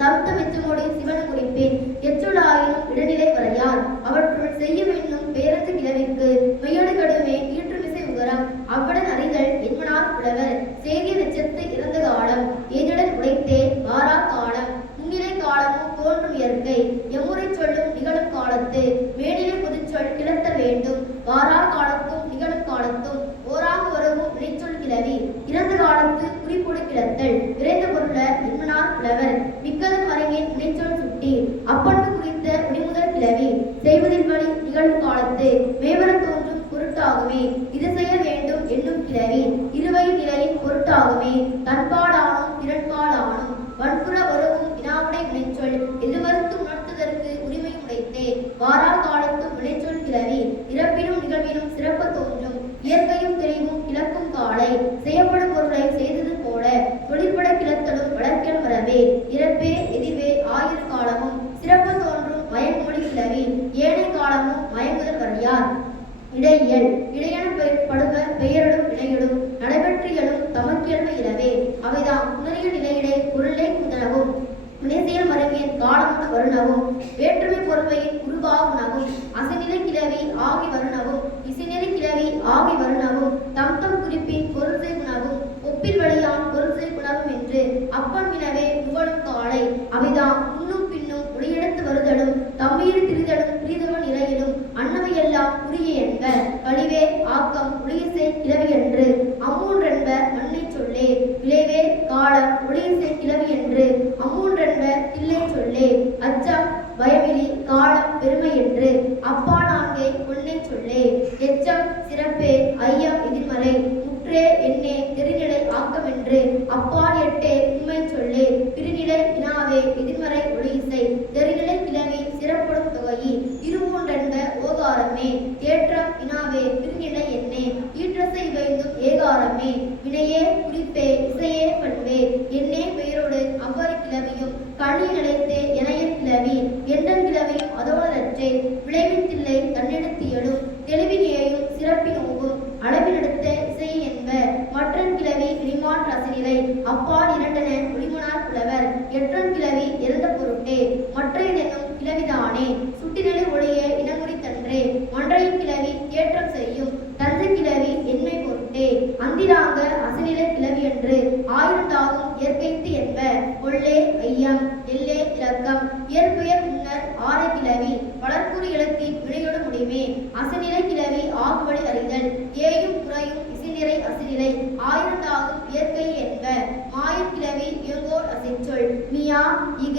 தப்தம் எச்சமோடு சிவன் குறிப்பேன் எச்சொலாயினும் இடநிலை வரையார் அவற்றுள் செய்யும் என்னும் பெயரந்து கிளவிக்கு மெய்யொடு கடுமே ஈற்றுமிசை உகரம் அவ்வடன் அறிதல் என்மனார் புலவர் சேகிய நட்சத்து இறந்த காலம் ஏதுடன் உடைத்தே வாரா காலம் முன்னிலை காலமும் தோன்றும் இயற்கை எம்முறை சொல்லும் நிகழும் காலத்து மேனிலை புதுச்சொல் கிளத்த வேண்டும் வாரா காலத்தும் நிகழும் காலத்தும் ஓராக வருவும் வினைச்சொல் கிளவி இறந்த காலத்து குறிப்போடு கிளத்தல் விரைந்த பொருள என்மனார் புலவர் மிக்கதன் மரங்கின் வினைச்சொல் சுட்டி அப்பண்பு குறித்த வினைமுதல் கிளவி செய்வதில் வழி நிகழும் காலத்து மேவர தோன்றும் பொருட்டாகுமே இது செய்ய வேண்டும் என்னும் கிளவி இருவயின் நிலையின் பொருட்டாகுமே தன்பாடானும் திறன்பாடானும் வன்புற வருவும் வினாவுடை வினைச்சொல் எதிர்மறுத்து உணர்த்துதற்கு உரிமை உடைத்தே வாரா காலத்தும் வினைச்சொல் கிளவி இறப்பினும் நிகழ்வினும் சிறப்பு தோன்றும் இயற்கையும் தெளிவும் கிளக்கும் காலை செய்யப்படும் பொருளை செய்தது போல தொழிற்பட கிளத்தலும் வளர்க்கல் வரவே இறப்பே எதிவே ஆயுள் காலமும் சிறப்பு தோன்றும் மயங்குமொழி கிளவி ஏனை காலமும் மயங்குதல் வரையார் இடையியல் இடையென படுக பெயரிடும் வினையிடும் நடைபெற்றியலும் தமக்கியல்மை இலவே அவைதாம் புனரிய நிலையிடை பொருளை குதனவும் வினைசெயல் மரங்கின் காலமுன வருணவும் வேற்றுமை பொருள்வையின் உருவாகுனவும் அசைநிலை கிளவி ஆகி வருணவும் இசைநிலை கிளவி ஆகி வருணவும் தம் தம் குறிப்பின் பொருள் செய்குணவும் ஒப்பில் வழியான் பொருள் செய்குணவும் என்று அப்பன் வினவே புகழும் காலை அவைதாம் முன்னும் பின்னும் ஒளியெடுத்து வருதலும் தம்மீறு திரிதலும் பிரிதவன் நிலையிலும் அன்னவையெல்லாம் உரிய என்ப கழிவே ஆக்கம் ஒளியிசை கிளவி என்று அம்மூன்றென்ப மண்ணை சொல்லே விளைவே காலம் ஒளியிசை கிளவி என்று அம்மூன்றென்ப தில்லை சொல்லே அச்சம் பயமிலி காலம் பெருமை என்று அப்பா நான்கே பொன்னை சொல்லே எச்சம் சிறப்பே ஐயம் எதிர்மறை முற்றே எண்ணே தெரிநிலை ஆக்கமென்று அப்பால் எட்டே உண்மை சொல்லே பிரிநிலை வினாவே எதிர்மறை ஒளியிசை தெரிநிலை கிளவி சிறப்படும் தொகையி இருமூன்றென்ப ஓகாரமே தேற்றம் வினாவே பிரிநிலை எண்ணே ஈற்றசை வைந்தும் ஏகாரமே வினையே குறிப்பே இசையே பண்பே எண்ணே பெயரோடு அவ்வறு கிளவியும் கண்ணி நிலைத்தே எனைய கிளவி எண்டன் கிளவியும் அதோடற்றே விளைவித்தில்லை தன்னெடுத்தியலும் தெளிவினேயும் சிறப்பினோவும் அளவினெடுத்த இசை என்ப மற்றன் கிளவி விரிமாற்ற அசிநிலை அப்பால் இரண்டன ஒளிமனார் புலவர் எற்றன் கிளவி இறந்த பொருட்டே மற்றையதென்னும் கிளவிதானே சுட்டிநிலை ஒளிய இனமுறி தன்றே மன்றையின் கிளவி ஏற்றம் செய்யும் தந்தை கிளவி என்மை பொருட்டே அந்திராங்க அசநிலை கிளவி என்று ஆயிரந்தாகும் இயற்கைத்து என்ப கொள்ளே ஐயம் எல்லே இலக்கம் இயற்பெயர் முன்னர் ஆரை கிளவி வளர்ப்புறு இலக்கின் வினையோடு முடியுமே அசநிலை கிளவி ஆகுவழி அறிதல் ஏயும் குறையும் இசைநிறை அசிநிலை ஆயிரம் கிளவி இயங்கோல் அசைச்சொல். மியா இக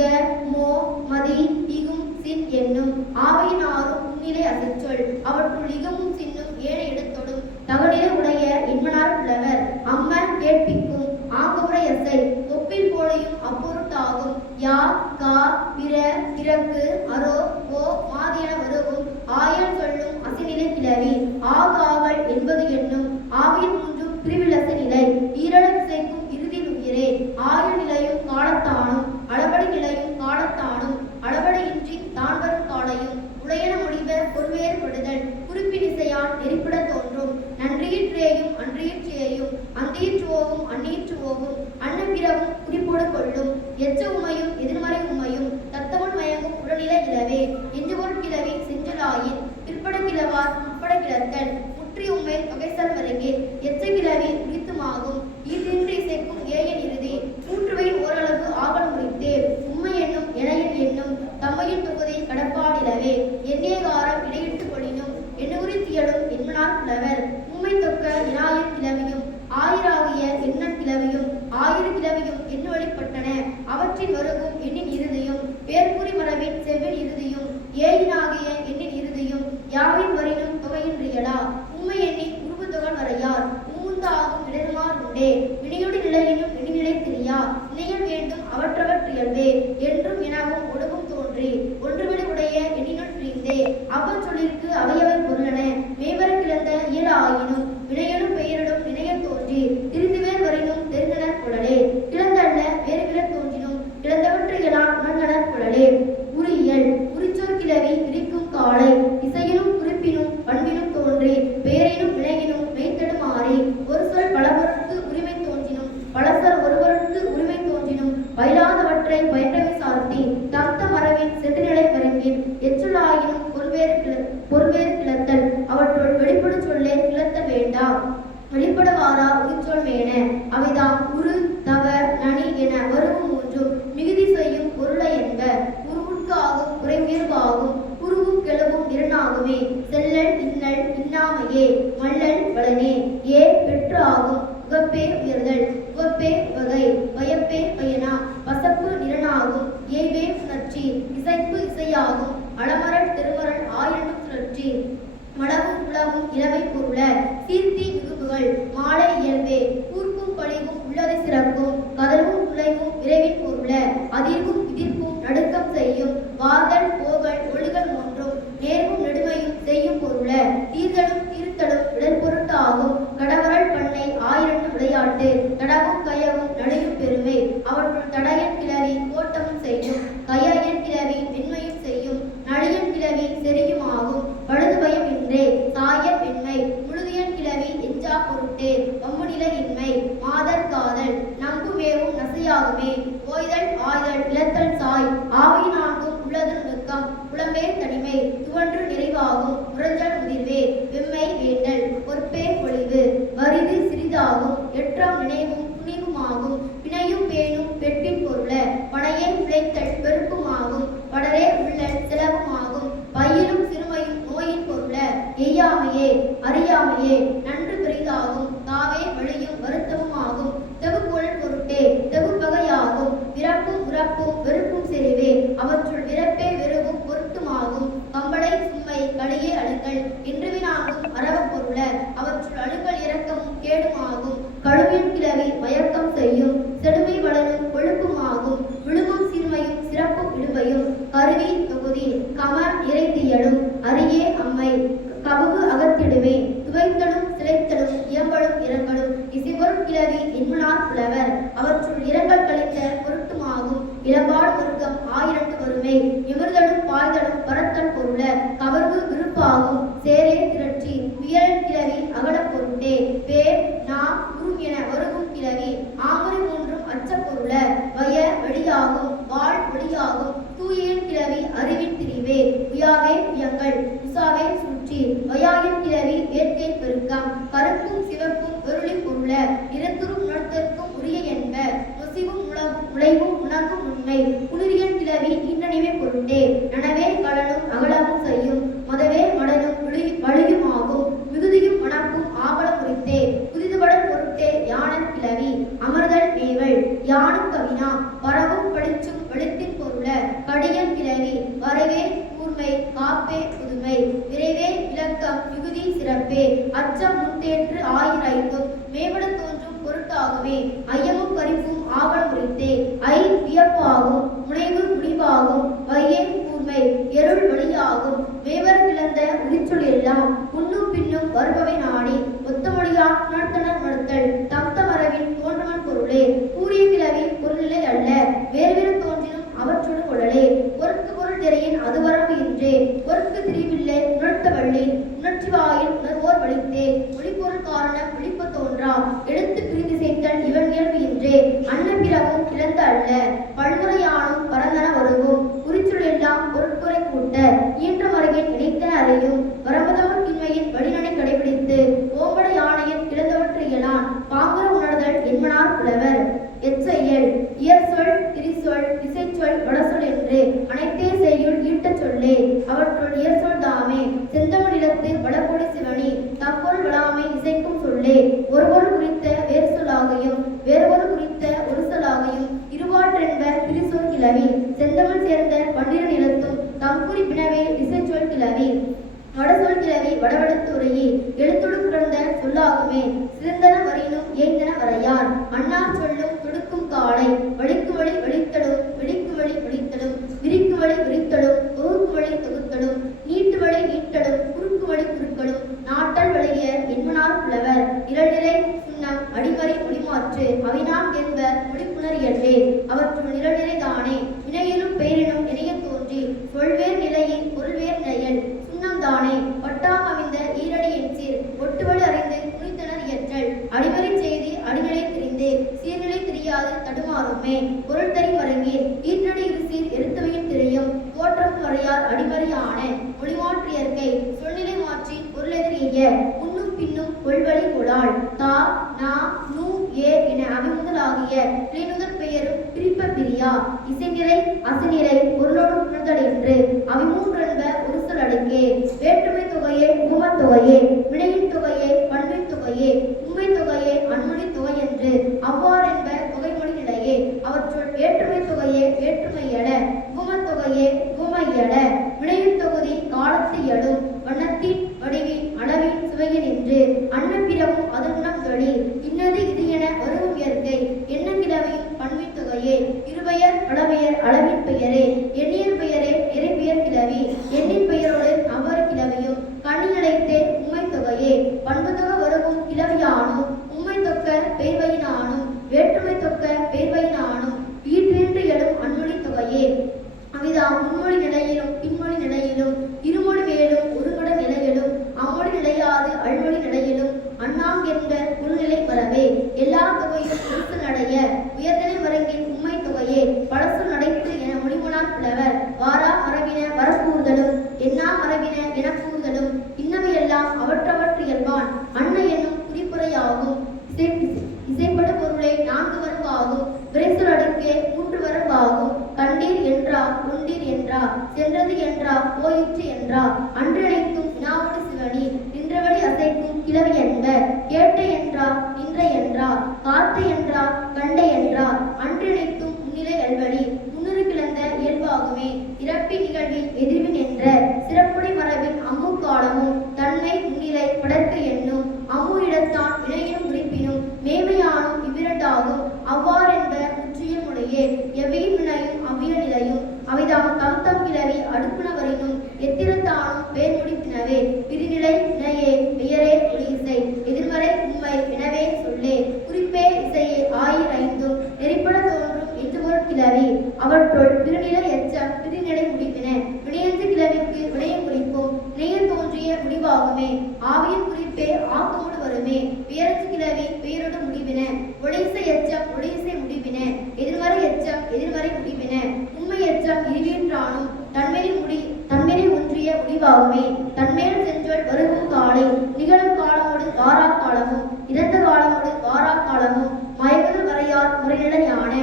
மோ மதி இகும் சின் என்னும் ஆவையினாரும் முன்னிலை அசைச்சொல். அவற்றுள் இகமும் சின்னும் ஏழை இடத்தொடும் தகநிலை உடைய இன்மனார் புலவர். அம்ம கேட்பிக்கும் ஆங்கவுரை அசை ஒப்பில் போலையும் அப்பொருட்டாகும். யா கா பிற பிறக்கு அரோ ஓ மாதியன வருவும் ஆயல் சொல்லும் அசைநிலை கிளவி. ஆகாவல் என்பது என்னும் ஆவியின் மூன்றும் பிரிவிலச நிலை. ஈரட விசைக்கும் இறுதியில் உயிரே. ஆயுள் நிலையும் காலத்தானும் அளபடி நிலையும் காலத்தானும் அளபடியின்றி தான் வரும் காலையும் உடையன முடிவ பொறுவேறுபடுதல் குறிப்பினிசையான் நெறிப்பட தோன்றும். நன்றியிற்றேயும் அன்றியிற்றேயும் அந்தியிற்றுவோவும் அந்நியிற்றுவோவும் அன்னப்பிறவும் குறிப்போடு கொள்ளும். எச்ச உமையும் எதிர்மறை உமையும் தத்தவன் மயங்கும் உடல்நிலை இலவே. எஞ்சுபொருள் கிளவி செஞ்சலாயின் பிற்பட கிளவார் முற்பட கிளத்தல். முற்றி உண்மை தொகைசல் வருகே. எச்ச கிளவி உரித்துமாகும். ஈட்டின்றி இசைக்கும் ஏயன் இறுதி. மூன்றுவையின் ஓரளவு ஆவல் முடித்தே. உண்மை என்னும் எனையன் என்னும் தம்மையின் தொகுதி கடப்பாடிலவே. எண்ணேகாரம் இடையிட்டு கொளினும் எண்ணுகுறி தியலும் என்மனார் புலவர். உண்மை தொக்க இனாயின் கிளவியும் ஆயிராகிய எண்ணன் கிளவியும் ஆயிரு கிளவியும் எண்ணு வழிபட்டன. அவற்றின் வருகும் எண்ணின் இறுதியும் பேர்புரி மரபின் செவ்வின் இறுதியும் ஏயினாகிய எண்ணின் இறுதியும் யாவின் வரினும் தொகையின்றியலா. உண்மை எண்ணின் உருவு தொகை வரையார் உமுந்தாகும் இடனுமார் உண்டே. வினையொடு நிலையினும் எண்ணிநிலை தெரியா. நினையல் வேண்டும் அவற்றவற்றியல்வே என்றும் எனவும் ஒடுவும் தோன்றி ஒன்றுவிட உடைய எண்ணினுள் பிரிந்தே. அவ்வச்சொல்லிற்கு அவையவை பொருளன மேவர கிளந்த இயல ஆயினும் வினையலும் பெயரிடும் நினைய தோன்றி திருந்துவேர் வரினும் தெரிந்தனர் குழலே. கிளந்தல்ல வேறு விட தோன்றினும் கிளந்தவற்றையெல்லாம் உணர்ந்தனர் குழலே. உரியியல் உரிச்சொற் கிளவி விரிக்கும் காலை. இசையினும் குறிப்பினும் பண்பினும் தோன்றி பெயரினும் வினையினும் மெய்த்தெடுமாறி. ஒரு சொல் பலவருக்கு உரிமை தோன்றினும் பலசொல் ஒருவருக்கு உரிமை தோன்றினும் பயிலாதவற்றை பயின்றவை சார்த்தி தத்த மரபின் சென்றுநிலை வரும்பின் எச்சொல்லாயினும் பொருள்வேறு கிளத்தல். அவற்றுள் வெளிப்படு சொல்லே கிளத்த வேண்டாம். வெளிப்படவாரா உரிச்சொல் மேன. அவைதாம் உரு தவ நனி என வருவும் மூன்றும் மிகுதி செய்யும் பொருளை என்ப. உருவுட்காகும் உரை உயர்வாகும் குருவும் கெழுவும் இரண்டாகுமே. செல்லல் இன்னல் இன்னாமையே மல்லல் வளனே. ஏ பெற்று ஆகும் உகப்பே உயர்தல் உவப்பே வகை வயப்பே பயனா. பசப்பு நிறனாகும் ஏய்வே உணர்ச்சி இசைப்பு இசையாகும். அளமரல் திருமரல் ஆயிரண்டும் சுழற்சி மளவும் உளவும் இளவை பொருள. சீர்த்தி மிகுப்புகள் மாலை இயல்பே. கூர்க்கும் பழிவும் உள்ளதை சிறக்கும் கதவும் துளைவும் விரைவின் பொருள. அதிர்வும் எதிர்ப்பும் நடுக்கம் செய்யும் வார்தல் போகல் ஒழுகல் ஒன்றும் நேர்வும் நெடுமையும் செய்யும் பொருள. தீர்தலும் தீர்த்தலும் இடல் பொருட்டாகும். கடவரல் பண்ணை ஆயிரண்டு விளையாட்டு தடவும் கயவும் நடையும் பெருமை. அவற்றுள் தடையன் கிளவி கோட்டமும் செய்யும் கையன் கிளவி மென்மையும் செய்யும் நடியன் கிளவி செரியும் ஆகும். பழுது பயம் இன்றே சாயன் வெண்மை முழுதியன் கிளவி எஞ்சா பொருட்டே. வம்முநிலை இன்மை மாதர் காதல் நம்புமேவும் நசையாகுமே. ஓய்தல் ஆய்தல் இழத்தல் சாய் ஆவை நான்கும் உள்ளது நுணுக்கம். புலம்பே தனிமை துவன்று நிறைவாகும் முரஞ்சல் முதிர்வே. வெம்மை வேண்டல் பொற்பே பொழிவு வரிது சிறிதாகும். எற்றாம் நினைவும் துணிவுமாகும். பிணையும் பேணும் பெற்பின் பொருள. பனையே பிழைத்தல் பெருப்புமாகும். படரே உள்ளல் செலவுமாகும். பயிரும் சிறுமையும் நோயின் பொருள. எய்யாமையே அறியாமையே நன்று பெரிதாகும். தாவே வழியும் வருத்தமும் ஆகும். தெவுக்குழல் பொருட்டே தெவுப்பகையாகும். விரப்பும் உறப்பும் வெறுப்பும் செறிவே. அவற்றுள் விரப்பே வெறுவும் பொருட்டுமாகும். கம்பளை சும்மை களியே அழுக்கல் என்றுவினாகும் அரவ பொருள. அவற்றுள் அழுக்கல் இறக்கமும் கேடுமாகும். கழுவின் கிளவி மயக்கம் செய்யும் செடுமை வளனும் கொழுப்புமாகும். விழுமம் சீர்மையும் சிறப்பும் இடுமையும் கருவி தொகுதி கமர் இறைத்தியலும் அரியே அம்மை கவுகு அகத்திடுமே. துவைத்தலும் சிலைத்தலும் இயம்பலும் இரங்கலும் இசைபொருட் கிளவி என்மனார் புலவர். அவற்றுள் இரங்கல் கழித்த பொருட்டுமாகும். இளம்பாடு ஒருக்கம் ஆயிரண்டு வருமை. எமிர்தலும் பாய்தலும் பரத்தல் பொருள. கவர்வு விருப்பாகும். சேரே திரட்சி வியல் கிளவி அகல பொருட்டே. பேர் நா உரும் என வருகும் கிளவி ஆமரை மூன்றும் அச்ச பொருள. வய வழியாகும் வாழ் ஒளியாகும். தூயன் கிளவி அறிவின் திரிவே. உயாவே உயங்கள் உசாவே சுற்றி. வயாயின் கிளவி வேட்கை பெருக்கம். கருப்பும் சிவப்பும் வெருளி பொருள. நிறத்துறும் உணர்த்தற்கும் உரிய என்ப. நொசிவும் முளைவும் உணர்வும் உண்மை. குளிரியன் கிளவி இன்னணிவே பொருட்டே. நனவே கடனும் அகலமும் செய்யும். மதவே மடனும் வழியும் ஆகும். மிகுதியும் மணப்பும் ஆவலம் குறித்தே. புதிதுபட பொருட்டே யானன் கிளவி அமர்தல் மேவல் யானும் கவினா பரவும் படிச்சும் வெளித்தின் பொருள கடியன் கிளவி வரைவே கூர்மை காப்பே புதுமை விரைவே விளக்கம் மிகுதி சிறப்பே அச்சம் முன்தேற்று ஆயிரைந்தும் மேம்பட தோன்றும் பொருட்டாகவே ஐயமும் பறிப்பும் ஆவல் முறைத்தே ஐ வியப்பாகும் முனைவு முடிவாகும் வையே கூர்மை எருள் வழியாகும் மேவர் கிளந்த உரிச்சொல் எல்லாம் முன்னும் பின்னும் வருபவை நாடி ஒத்தமொழியா உணர்த்தனர் உணர்த்தல் தம்த மரபின் தோன்றுமன் பொருளே கூறிய கிளவி பொருளிலே அல்ல வேறு தோன்றினும் அவற்றோடு கொள்ளலே பொருக்கு பொருள் திரையின் அது வரம்பு இன்றே பொருக்கு திரிவில்லை உணர்த்த வள்ளி உணர்ச்சி வாயில் உணர்வோர் வலித்தே ஒளிப்பொருள் காரணம் விழிப்பு தோன்றா எடுத்து பிரிந்து சேர்த்தல் இவன் இயல்பு இன்றே அன்னப்பிறவும் கிளந்த அல்ல பல்முறையானும் பரந்தன வருகும் குறிச்சொல் எல்லாம் பொருட்குறை கூட்ட ஈன்ற மருகின் இணைத்தன அறியும் வரம்பதவர் கிண்மையின் வழிநடை கடைபிடித்து ஓம்பட யானையின் கிளந்தவற்றையலான் பாங்குற உணர்தல் என்மனார் புலவர் எச்செயல் இயற்சொல் திரிசொல் இசைச்சொல் வடசொல் என்று அனைத்தே செய்யுள் ஈட்டச் சொல்லே அவற்றுள் இயற்சொல் தாமே செந்தமிழ் நிலத்து வடபொடி சிவனி தப்பொருள் வளாமை இசைக்கும் சொல்லே ஒருவொரு குறித்த வேறு சொல்லாகையும் வேறுபொரு குறித்த ஒரு சொல்லாகையும் இருவாற்றென்ப திரிசொல் கிளவி செந்தமிழ் சேர்ந்த பன்னிரு நிலத்தும் தம்குறி பினவே இசைச்சொல் கிளவி வடசொல் கிளவி வடவடத்து உரையே எழுத்தொடு பிறந்த சொல்லாகுமே சிறந்தன வரையினும் ஏந்தன வரையார் அன்னார் சொல்லும் துடுக்கும் காலை வழிக்கு வழி வழித்தலும் வெளிக்கு வழி வழித்தலும் விரிக்கு வழி விரித்தலும் தொகுக்கு வழி தொகுத்தலும் நீட்டு வழி நீட்டலும் குறுக்கு வழி குறுக்களும் நாட்டல் வழிய என்மனார் புலவர் இரநிலை சுண்ணம் அடிமறி மொழிமாற்று அவினான் என்ப மொழிப்புணரியல்லே அவற்றுள் நிரநிலை தானே வினையிலும் பெயரினும் இணைய தோன்றி சொல்வேர் நிலையின் பொருள்வேர் நிலையல் தானே பட்டாம் அமைந்த ஈரடி என்சீர் ஒட்டுவழி அறிந்து துணித்தனர் இயற்றல் அடிமறை செய்தி அடிநிலை தெரிந்தே சீர்நிலை தெரியாது தடுமாறுமே பொருள் தறி மருங்கீர் ஈற்றடி இருசீர் எருத்தவையின் திரையும் தோற்றம் வரையார் அடிமறையான மொழிமாற்று இயற்கை சொல்நிலை மாற்றி பொருளெதிரிய முன்னும் பின்னும் கொள்வழி கொடாள் தா நா நூ ஏ என அவிமுதலாகிய கிளைநுதற் பெயரும் பிரிப்ப பிரியா இசைநிலை அசைநிலை பொருளோடு உணர்தல் என்று அவிமூன்றென்ப ஒரு சொல் அடுக்கே வேற்றுமை தொகையே உமத் தொகையே வினையின் தொகையே பண்பின் தொகையே உண்மை தொகையே அன்மொழி தொகை என்று அவ்வாறென்ப தொகைமொழி நிலையே அவற்றுள் வேற்றுமை தொகையே வேற்றுமையட உமத் தொகையே உமையட வினையின் தொகுதி காலத்து எடும் வண்ணத்தின் வடிவின் அளவின் சுவையில் நின்று அன்னப்பிறவும் அதுகுணம் தொழி இன்னது இது என வருவும் இயற்கை என்ன கிழவையும் பண்பின் தொகையே இருபெயர் பலபெயர் அளவின் பெயரே எண்ணியல் பெயரே நிறைபெயர் கிழவி எண்ணின் பெயரோடு அவ்வாறு கிழவியும் கண்ணியடைத்தே உண்மை தொகையே பண்பு தொகை வருவும் கிழவியானும் உண்மை தொக்க பேர்வையினானும் வேற்றுமை தொக்க பேர்வையினானும் வீற்றின்று எழும் அன்மொழி தொகையே அவிதாம் முன்மொழி நிலையிலும் பின்மொழி நிலையிலும் இருமொழி மேலும் ஒருங்கட நிலையிலும் அம்மொழி நிலையாது அழ்மொழி நிலையிலும் அண்ணாங் என்ற உள்நிலை வரவே எல்லா தொகையும் உறுத்து நடைய உயர்நிலை வரங்கின் உண்மை தொகையே பழசு நடைத்து என மொழிமுனார் புலவர் வாரா மரபின வரக்கூறுதலும் என்னா மரபின என கூறுதலும் இன்னவையெல்லாம் அவற்றவற்று இயல்பான் அன்ன என்னும் குறிப்புரையாகும் இசைப்படு பொருளை 4 வரம்பாகும் விரைசொல் அடுக்கே 3 வரம்பாகும் கண்டீர் என்றா கொண்டீர் என்றா சென்றது என்றா போயிற்று என்றா அன்றனைத்தும் வினாவோடு சிவனி நின்றவழி அசைக்கும் கிளவி என்ப கேட்ட என்றா நின்ற என்றா காத்த என்றா கண்ட என்றா அன்றனைத்தும் முன்னிலை அல்வழி முன்னுறு கிளந்த இயல்பாகுமே இறப்பி நிகழ்வில் எதிர்வின் என்ற சிறப்புடை மரபின் அம்மு காலமும் தன்மை முன்னிலை படற்கு என்னும் அம்மு இடத்தான் வினையினும் உறுப்பினும் மேமையானும் இவ்விரண்டாகும் அவ்வாறென்ப முற்றிய முறையே எவையின் வினையும் அவ்விய நிலையும் அவைதாம் தம் தம் கிளவி அடுப்புணவரினும் எத்திரத்தானும் பேர் முடித்தினவே பிரிநிலை வினையே பெயரே ஒளி இசை எதிர்மறை உண்மை எனவே சொல்லே குறிப்பே இசையே ஆயிரைந்தும் நெறிப்பட தோன்றும் எதுபொருள் கிளவி அவற்றுள் திருநிலை எச்சம் பிரிநிலை முடிவின வினையஞ்சு கிளவிக்கு வினையம் குறிப்பும் வினைய தோன்றிய முடிவாகுமே ஆவியின் குறிப்பே ஆக்கமுடு வருமே பெயரஞ்சு கிளவி பெயரோடு முடிவின ஒளிசை எச்சம் ஒளிசை முடிவின எதிர்மறை எச்சம் எதிர்மறை முடிவின உண்மை எச்சம் இருவீன்றானும் தன்மையை ஒன்றிய முடிவாகுமே தன்மேல் சென்றோல் வருகும் காலை நிகழும் காலமோடு வாரா காலமும் இறந்த காலமோடு வாரா காலமும் மயங்குதல் வரையார் முறைநிலையான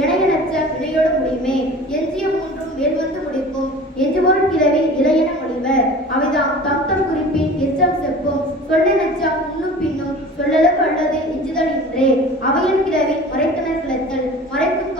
இணையனச்ச வினையோடு முடியுமே எஞ்சிய மூன்றும் மேல்வந்து முடிக்கும் எஞ்சுபொருள் கிளவி இளையன முடிவ அவைதாம் தம் தம் குறிப்பின் எச்சம் செப்பும் சொல்லெனச்சம் முன்னும் பின்னும் சொல்லலுக்கு அல்லது எஞ்சுதல் இன்றே அவையின் கிளவி மறைத்தனர் கிளத்தல் மறைக்கும்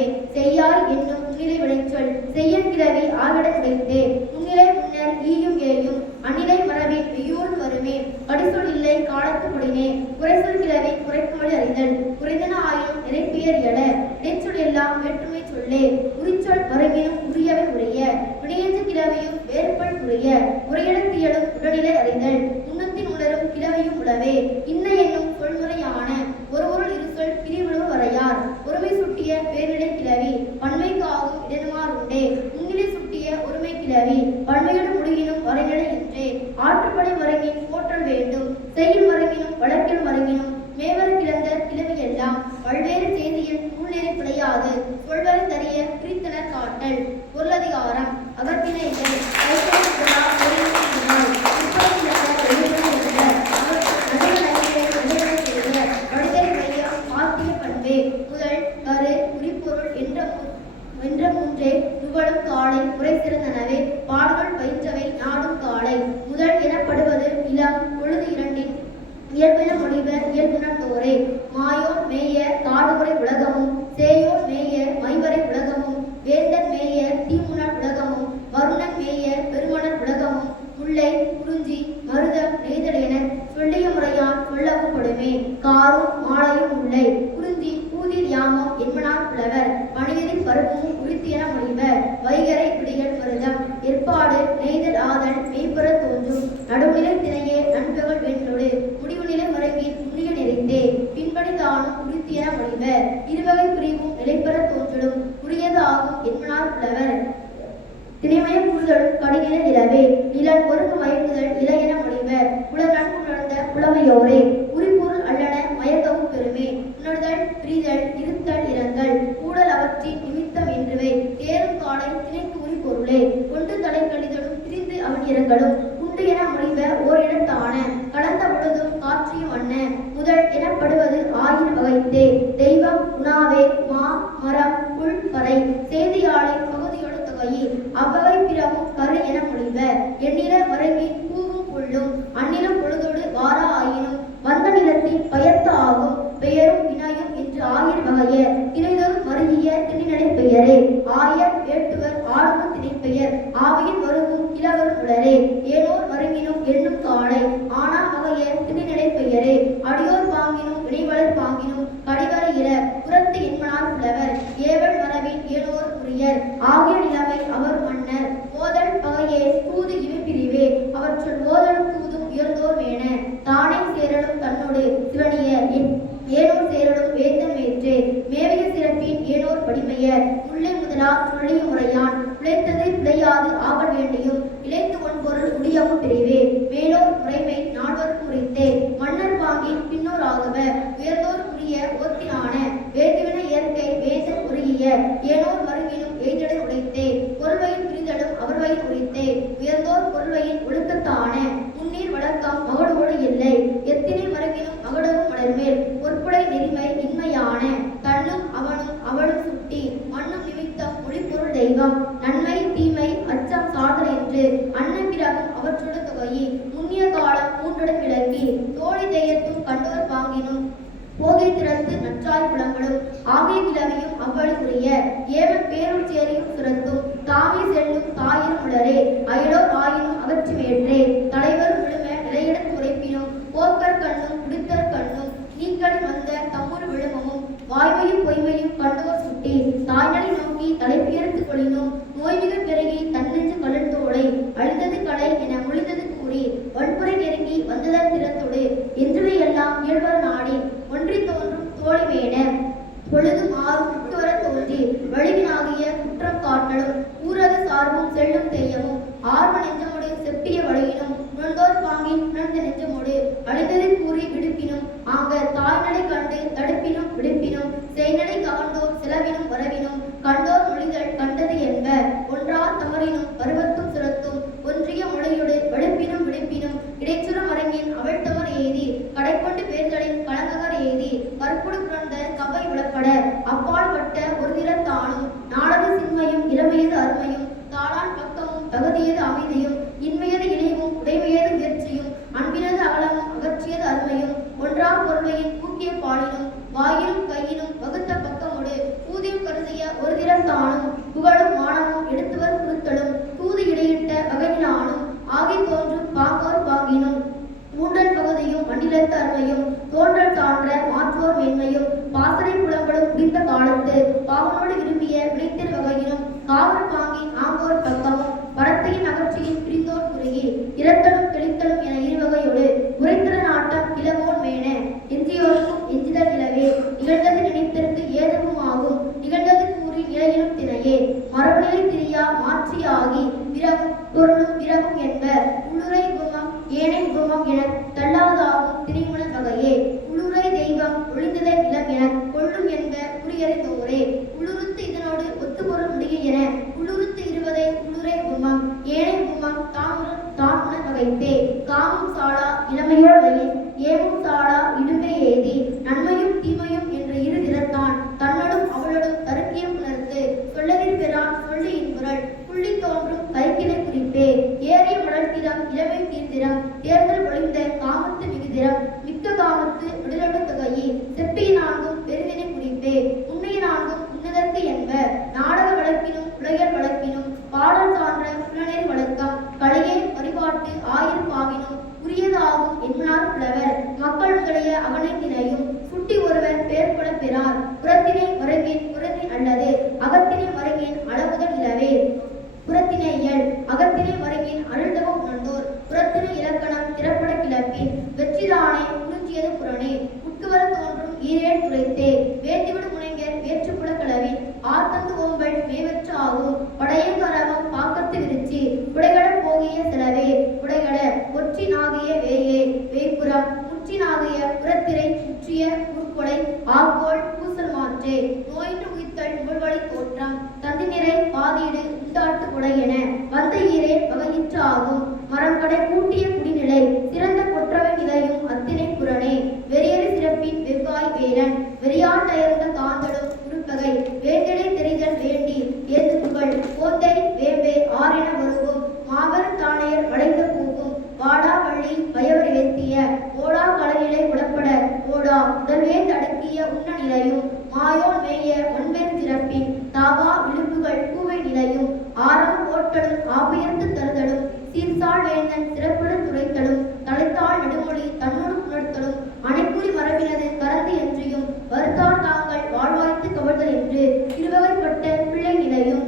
கிளவே செய்யாய் என்னும் முன்னிலை விளைச்சொல் செய்யன் கிளவி ஆகிடம் உடைத்தே முன்னிலை முன்னர் ஈயும் ஏயும் அந்நிலை மரபின் வெய்யூறு வருமே கடிசொல் இல்லை காலத்து முடினே குறைசொல் கிளவி குறைக்குமொழி அறிதல் குறைந்தன ஆயும் நிறைப்பெயர் எழ இடைச்சொல் எல்லாம் வேற்றுமை சொல்லே உரிச்சொல் மருங்கினும் உரியவை உரிய வினையெஞ்சு கிளவியும் வேறுபல் உரிய உரையிடத்தியலும் உடனிலை அறிதல் முன்னத்தின் உணரும் கிளவியும் உளவே இன்ன என்னும் சொல்முறையான ஒருவருள் இருசொல் பிரிவுளவு வரையார் ஒருமை சுட்டிய பேரிடை கிளவி பன்மைக்கு ஆகும் இடனுமார் உண்டே முன்னிலை சுட்டிய ஒருமை கிளவி பன்மையோடு முடியினும் வரைநிலை என்றே ஆற்றுப்படை மருங்கின் போற்றல் வேண்டும் செய்யும் மருங்கினும் வழக்கில் மருங்கினும் மேவர் கிளந்த கிளவி எல்லாம் பல்வேறு செய்தியில் உள்நெறி பிழையாது சொல்வரை தறிய பிரித்தனர் காட்டல் பொருளதிகாரம் அகத்தினைகள் முதல் கரு குறிப்பொருள் என்ற மூன்றே நுவலும் காலை குறை சிறந்தனவே பாடல்கள் பயின்றவை நாடும் காலை முதல் எனப்படுவது இளம் பொழுது இரண்டின் இயல்பின மொழிவ இயல்புணர்ந்தோரே மாயோர் மேய காடுமுறை உலகமும் சேயோர் மேய மைவரை உலகமும் வேந்தன் மேய தீமுணர் உலகமும் வருணன் மேய பெருமணர் உலகமும் முல்லை குறிஞ்சி மருதம் நெய்தல் என சொல்லிய முறையான் சொல்லவும் கொடுமே காரும் மாலையும் முல்லை குறிஞ்சி பூதிர் யாமம் என்பனார் புலவர் மனிதரின் பருவமும் உறுத்தியன மொழிவ வைகரை விடியல் மருதம் ஏற்பாடு நெய்தல் ஆதல் மெய்ப்புற தோன்றும் நடுநிலை திணையே நண்பகல் வென்றோடு முடிவுநிலை மருங்கின் முன்னிய நெறிந்தே பின்படி தானும் உறுத்தியன மொழிவ இருவகை பிரிவும் நிலைப்பெற தோன்றலும் உரியது ஆகும் என்பனார் புலவர் திணைமயம் கூறுதலும் கடிநில நிலவே நிலன் ஒருங்கு மயங்குதல் இளையன மொழிவ புலர் நன்குணர்ந்த புலமையோரே உரிபொருள் அல்லன மயக்கவும் பெருமே உணர்தல் பிரிதல் இருத்தல் இறந்தல் கூடல் அவற்றின் நிமித்தம் என்றுவே தேரும் காலை திணைக்கு உரிபொருளே கொண்டு தலை கழிதலும் பிரிந்து அவன் இறங்கலும் உண்டு என மொழிவ ஓரிடத்தான கலந்த பொழுதும் காற்றியும் அண்ண முதல் எனப்படுவது ஆயிரம் வகைத்தே தெய்வம் உணாவே மா மரம் புல் பறை செய்தியாளை பகுதியோடு அவ்வகை பிறவும் கரு என மொழிவ எண்ணில மருங்கி பூவும் புல்லும் அந்நிலம் பொழுதோடு வாரா ஆயினும் வந்த நிலத்தின் பயர்த்த ஆகும் பெயரும் வினாயும் என்று ஆயிரம் வகைய திணைதோறும் மருகிய திணைநடை பெயரே ஆயர் வேட்டுவர் ஆடுமும் திணைப்பெயர் ஆவியின் வருவும் கிழவரும் உளரே ஏனோர் மருங்கினும் எண்ணும் காலை ஆனா வகைய திணைநடை பெயரே அடியோர் பாங்கினும் வினைவளர் பாங்கினும் கடிவரை இர புறத்து என்மனார் புலவர் ஏவல் மரபின் ஏனோர் உரியர் ஆகிய நிலைமை அவர் மன்னர் ஓதல் பகையே தூது இவை பிரிவே அவற்றுள் ஓதலும் தூதும் உயர்ந்தோர் வேண தானே சேரலும் தன்னோடு சிவனிய ஏனோர் சேரலும் வேந்தன் மேற்றே மேவிய சிறப்பின் ஏனோர் படிமைய முல்லை முதலா சொல்லிய முறையான் உழைத்தது பிழையாது ஆகல் வேண்டியும் இழைத்து ஒன்பொருள் உடையவும் பிரிவே மேலோர் முறைமை நால்வரும் முறைத்தே மன்னர் பாங்கின் பின்னோர் ஆகவ உயர்ந்தோர் உரிய ஓத்தினான வேண்டுவின இயற்கை வேந்தன் உருகிய ஏனோர் மருங்கினும் எய்தடை உடைத்தே பொருள்வையின் பிரிதலும் அவர்வையின் உரைத்தே உயர்ந்தோர் பொருள்வையின் ஒழுக்கத்தான முன்னீர் வழக்கம் மகடோடு இல்லை எத்தினை மருங்கினும் மகடவும் மலர்மேல் பொற்புடை நெறிமை இன்மையான தன்னும் அவனும் அவளும் சுட்டி மண்ணும் நிமித்தம் மொழிப்பொருள் தெய்வம் நன்மை தீமை அச்சம் சாதல் என்று அன்னம் பிறகும் அவற்றோடு தொகையி முன்னிய காலம் மூன்றுடன் விளங்கி தோழி தெய்யத்தும் கண்டோர் பாங்கினும் போகை திறந்து நற்றாய் புலங்களும் ஆகிய கிளவியும் அவ்வளவு உரிய ஏவன் பேருள் சேரியும் சுரத்தும் தாமே செல்லும் தாயிரும் உளரே அயலோர் ஆயினும் அவற்று மேற்றே தலைவர் விழும நிலையிடத்து உரைப்பினும் போக்கர் கண்ணும் குடித்தர் கண்ணும் நீக்கல் வந்த தம்முரு விழுமமும் வாய்மையும் பொய்மையும் கண்டோர் சுட்டி தாய்நலை நோக்கி தலைப்பியர்த்து கொளினும் நோய்மிக பெருகி தன்னெஞ்சு கலந்தோடை அழிந்தது கடை என மொழிந்தது கூறி வன்புரை நெருங்கி வந்ததன் திறத்தோடு என்றுவை எல்லாம் இயல்பர் நாடி ஒன்றி தோன்றும் தோழி வேணர் பொழுது மாறும் விட்டுவர தோன்றி வழிவினாகிய குற்றம் காட்டலும் ஊரக சார்பும் செல்லும் தெய்யமும் ஆர்வ நெஞ்சமோடு செப்பிய வழியினும் உணர்ந்தோர் பாங்கின் உணர்ந்த நெஞ்சமோடு அழிந்ததை கூறி விடுப்பினும் ஆங்க தாய்நடை கண்டு தடுப்பினும் விடுப்பினும் செய்நடை கவர்ந்தோர் செலவினும் வரவினும் கண்டோர் மொழிதல் கண்டது என்ப ஒன்றா தமரினும் பருவத்தும் சுரத்தும் ஒன்றிய மொழியோடு வெளுப்பினும் விடுப்பினும் இடைச்சுரம் அரங்கின் அவிழ்த்தவர் எய்தி கடைக்கொண்டு பேர்களின் கலங்ககர் எய்தி கற்புடு புரந்த கவை விளப்பட அப்பால் பட்ட ஒரு நிறத்தானும் நாளது சின்மையும் இளமையது அருமையும் தாளான் பக்கமும் தகுதியது அமைதியும் எடுத்துவர் குறுத்தலும் தூது இடையிட்ட வகையினானும் ஆகி தோன்றும் பாங்கோர் பாங்கினும் மூன்றல் பகுதியும் மண்டிலத்து அருமையும் தோன்றல் சான்ற மாற்றோர் மேன்மையும் பாசறை புலம்படும் முடிந்த காலத்து பாவனோடு விரும்பிய விளைத்திரு வகையினும் காவல் பாங்கின் ஆங்கோர் பக்கமும் பரத்தையின் அகற்சியின் பிரிந்தோர் குறுகி இறத்தலும் தெளித்தலும் என இருவகையோடு உரைத்திற நாட்டம் கிளவோன் மேன எஞ்சியோருக்கும் எஞ்சிதல் நிலவே நிகழ்ந்தது நினைத்திற்கு ஏதவும் ஆகும் நிகழ்ந்தது கூறி நிலையிலும் திணையே மரபுநிலை திரியா மாற்றியாகி விரவும் பொருளும் விரவும் என்ப உள்ளுரை குமம் ஏனை குமம் என தள்ளாதாகும் திரிமுனல் வகையே உள்ளுரை தெய்வம் ஒளிந்ததை நிலம் என கொள்ளும் என்ப குறியறை தோரே உள்ளுறுத்து இதனோடு ஒத்துப்பொருள் முடிய என உள்ளுறுத்து இருவதை உள்ளுரை குமம் ஏனை குமம் தானுணர் வகைத்தே காமும் சாலா இளமையோடையே ஏமும் சாலா இடும்பே ஏதி நன்மையும் தீமையும் என்ற இரு திறத்தான் தன்னோடும் அவளோடும் தருக்கிய புணர்த்து சொல்லதிர் பெறான் சொல்லி இன்புரல் புள்ளி தோன்றும் கைக்கிளை குறிப்பே ஏறிய மலர்த்திரம் இளமை தீர்த்திரம் தேர்தல் ஒளிந்த காமத்து மிகுதிரம் மிக்க காமத்து விடுதலோடு தொகையி செப்பிய நான்கும் பெருவினை குறிப்பே உண்மைய நான்கும் உன்னதற்கு என்ப நாடக வழக்கினும் உலகியல் வழக்கினும் பாடல் சான்ற புலனேறி வழக்கம் கலையே வழிபாட்டு ஆயிரம் பாவினும் உரியதாகும் என்மனார் புலவர் மக்கள் முதலிய அவனை தினையும் சுட்டி ஒருவர் பேர் கொள்ள பெறார் புறத்தினை மறைவின் புறத்தினை அல்லது அகத்தினை மறைவின் அளவுதல் இலவே புறத்தினை இயல் அகத்தினை மறைவின் அழுதவ உணர்ந்தோர் புறத்தினை இலக்கணம் திறப்பட கிளப்பின் வெற்றிதானே குறிஞ்சியது புறனே உட்குவர தோன்றும் ஈரேல் துரைத்தே வேந்திவிடு முனைஞர் வேற்றுப்புல களவின் ஆத்தந்து ஓம்பல் மேவற்ற ஆகும் படையங்கரவம் பாக்கத்து விரிச்சி உடைகட போகிய செலவே உடைகட ஒற்றி நாகிய வேயே வேய்புறம் முற்றி நாகிய புறத்திரை முற்றிய உட்கொடை ஆக்கோள் பூசல் மாற்றே நோயின்று உயிர்த்தல் முகழ்வழி தோற்றம் தந்தி நிறை பாதீடு உண்டாட்டு உடை என வந்த ஈரே வகையிற்று ஆகும் மரம் கடை கூட்டிய குடிநிலை சிறந்த கொற்றவை நிலையும் அத்தினை புறனே வெறியறி சிறப்பின் வெவ்வாய் வேலன் வெறியாட்டயர்ந்த காந்தலும் உருப்பகை வேண்டிடை தெரிதல் வேண்டி ஏது புகழ் போந்தை வேம்பே ஆரென வருவோம் மாபெரும் தானையர் வளைந்த பூவும் வாடா வள்ளி பயவர் ஏத்திய ஓடா களநிலை உடப்பட ஓடா உடல்வேந்து அடக்கிய உண்ண நிலையும் மாயோன் மேய மண்பெரும் சிறப்பின் தாவா விளிம்புகள் பூவை நிலையும் ஆரம் ஓட்டலும் ஆபுயர்ந்து தருதலும் சீர்சால் வேந்தன் சிறப்புடன் துரைத்தலும் தலைத்தாள் நெடுமொழி தன்னோடு உணர்த்தலும் அனைக்குறி மரபினது கரந்து என்றியும் வருத்தார் தாங்கள் வாழ்வாய்த்து கவர்தல் என்று இருவகைப்பட்ட பிள்ளை நிலையும்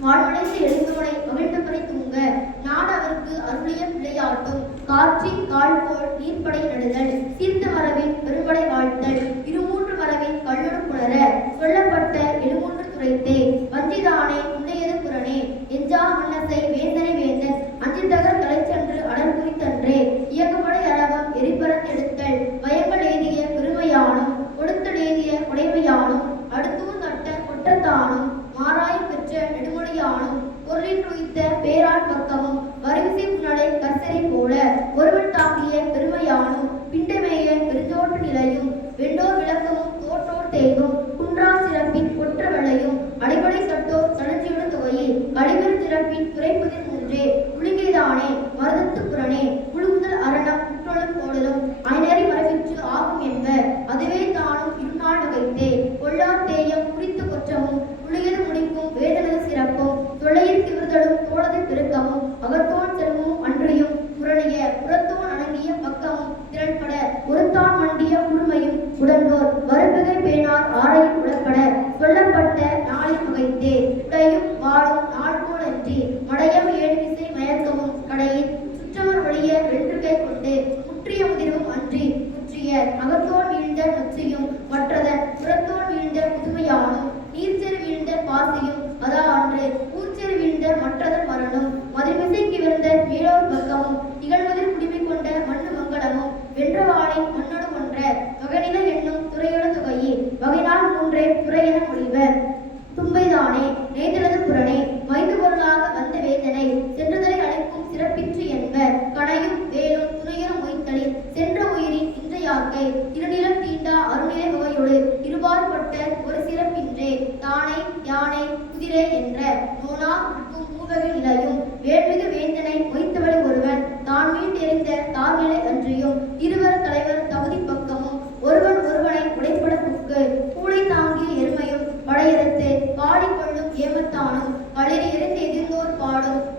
வாழ்வடைந்து எழுந்தவனை மகிழ்ந்தவரை தூங்க நாடு அவருக்கு அருளிய பிள்ளையாட்டும் காட்சி கால்போல் நீர்ப்படை நடுதல் சீர்த்த மரபின் பெரும்படை வாழ்த்தல் இருமூன்று மரபின் கல்லொடு புணர சொல்லப்பட்ட எழுமூன்று துரைத்தே வஞ்சிதானே உன்னையது புறனே எஞ்சா மன்னசை வேந்தனை வேந்தன் அஞ்சிதகர் தலைச்சென்று அடல் குறித்தன்றே இயக்கப்படை அரவம் எரிபரன் எடுத்தல் பயங்கள் ஏதிய பெருமையானும் கொடுத்தல் ஏதிய உடைமையானும் அடுத்தூர் தட்ட கொட்டத்தானும் மாராயம் பெற்ற நெடுமொழியானும் பொருளின் உயிர்த்த பேரால் பக்கமும் வரிசை புனலை கர்சரை போல ஒருவன் தாங்கிய பெருமையானும் பிண்டமேய பெருஞ்சோட்டு நிலையும் வெண்டோர் விளக்கமும் தோற்றோர் தேய்வும் குன்றா சிறப்பின் கொற்ற வெள்ளையும் அடிப்படை சட்டோர் தனஞ்சியுட தொகையை கடிபெரு சிறப்பின் துறைப்பதில் மூன்றே உளிங்கைதானே மருதத்து புறனே முழுமுதல் அரணம் குற்றலும் கோடலும் அனைநறி மரபிற்று ஆகும் என்ப அதுவே தானும் இருநாள் வகைத்தே கொள்ளார் தேயம் குறித்து கொற்றமும் உளியது முடிக்கும் வேதனது சிறப்பும் தொலையில் திவிர்தலும் தோளது பெருக்கமும் அகத்தோன் செல்வமும் அன்றியும் புறணிய புறத்தோன் அணங்கிய பக்கமும் திரள்பட ஒருத்தான் மண்டிய உரிமையும் உடனோர் வருபகை பேனார் ஆரையும் உடற்பட சொல்லப்பட்ட நாளில் வகைத்தே உடையும் வாழும் நாள் போல் அன்றி மடையம் ஏழு விசை மயக்கமும் கடையில் சுற்றவர் வழிய வென்றுகை கொண்டு முற்றிய முதிர்வும் அன்றி முற்றிய அகத்தோன் வீழ்ந்த நொச்சியும் மற்றதன் புறத்தோன் வீழ்ந்த புதுமையானும் நீர்ச்செரு வீழ்ந்த பாசியும் அதா அன்று ஊர்ச்செரு வீழ்ந்த மற்றதன் மரணம் மதிர்மிசைக்கு விருந்த மேலோர் பக்கமும் நிகழ்வதில் குடிமை கொண்ட மண்ணு மங்களமும் வென்றவாளின் மண்ணோடு ஒன்ற வகைநில என்னும் துறையோட தொகையே வகைநாள் மூன்றே துறையென மொழிவர் தும்பைதானே நெய்தலது புறனே மைந்து பொருளாக வந்த வேதனை சென்றதலை அழைக்கும் சிறப்பிற்று என்ப கணையும் வேலும் துணையரும் மொய்த்தலில் சென்ற உயிரின் இன்றையாக்கை இருநிலம் தீண்டா அருநிலை வகையோடு இருபாற்பட்ட ஒரு சிறப்பின்றே தானை யானை குதிரை என்ற நோனா உட்கும் மூவகை நிலையும் வேள்மிகு வேந்தனை மொய்த்தவளை ஒருவன் தான் மீண்டெறிந்த தார்நிலை அன்றியும் இருவர் தலைவர் தகுதி பக்கமும் ஒருவன் ஒருவனை உடைப்பட புக்கு பூளை தாங்கிய எருமையும் படையெடுத்து பாடி கொள்ளும் ஏமத்தானும் களிரி எரிந்து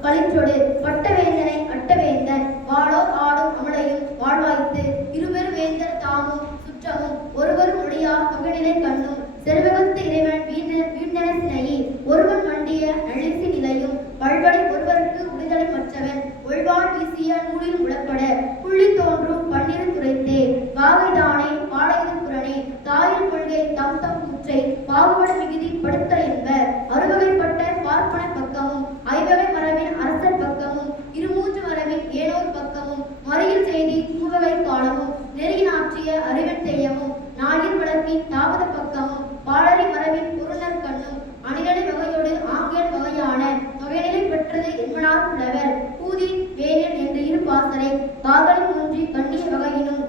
களிற்றொடு பட்டவேந்தனை அட்டவேந்தன் வாளோர் ஆடும் அமலையும் வாழ்வாய்த்து இருபெரு வேந்தர் தாமும் சுற்றமும் ஒருவரும் ஒழியா பகநிலை கண்ணும் செருவகத்து இறைவன் வீழ்ந்தன சினையி ஒருவன் மண்டிய நழிசி நிலையும் வல்வடை ஒருவருக்கு உரிதலை மற்றவன் ஒழ்வாள் வீசிய நூலில் உளப்பட புள்ளி தோன்றும் பன்னிரு துரைத்தே வாகைதானே பாளையது புறனே தாயில் கொள்கை தம் தம் கூற்றை பாகுபட மிகுதி படுத்த என்பர் அறுவகைப்பட்ட பார்ப்பன பக்கமும் ஐவகை மரபின் அரசர் பக்கமும் இருமூன்று மரபின் ஏனோர் பக்கமும் மறியில் செய்தி மூவகை காலமும் நெறியினாற்றிய அறிவன் தெய்யமும் நாளில் வழக்கின் தாபத பக்கமும் பாளரி மரபின் பொருளர் கண்ணும் அணிநடை வகையோடு ஆங்கியல் வகையான தொகைநிலை பெற்றது என்பனார் புலவர் பூதி வேணியன் என்று இரு பாசறை காதலின் ஒன்றி கண்ணிய வகையினும்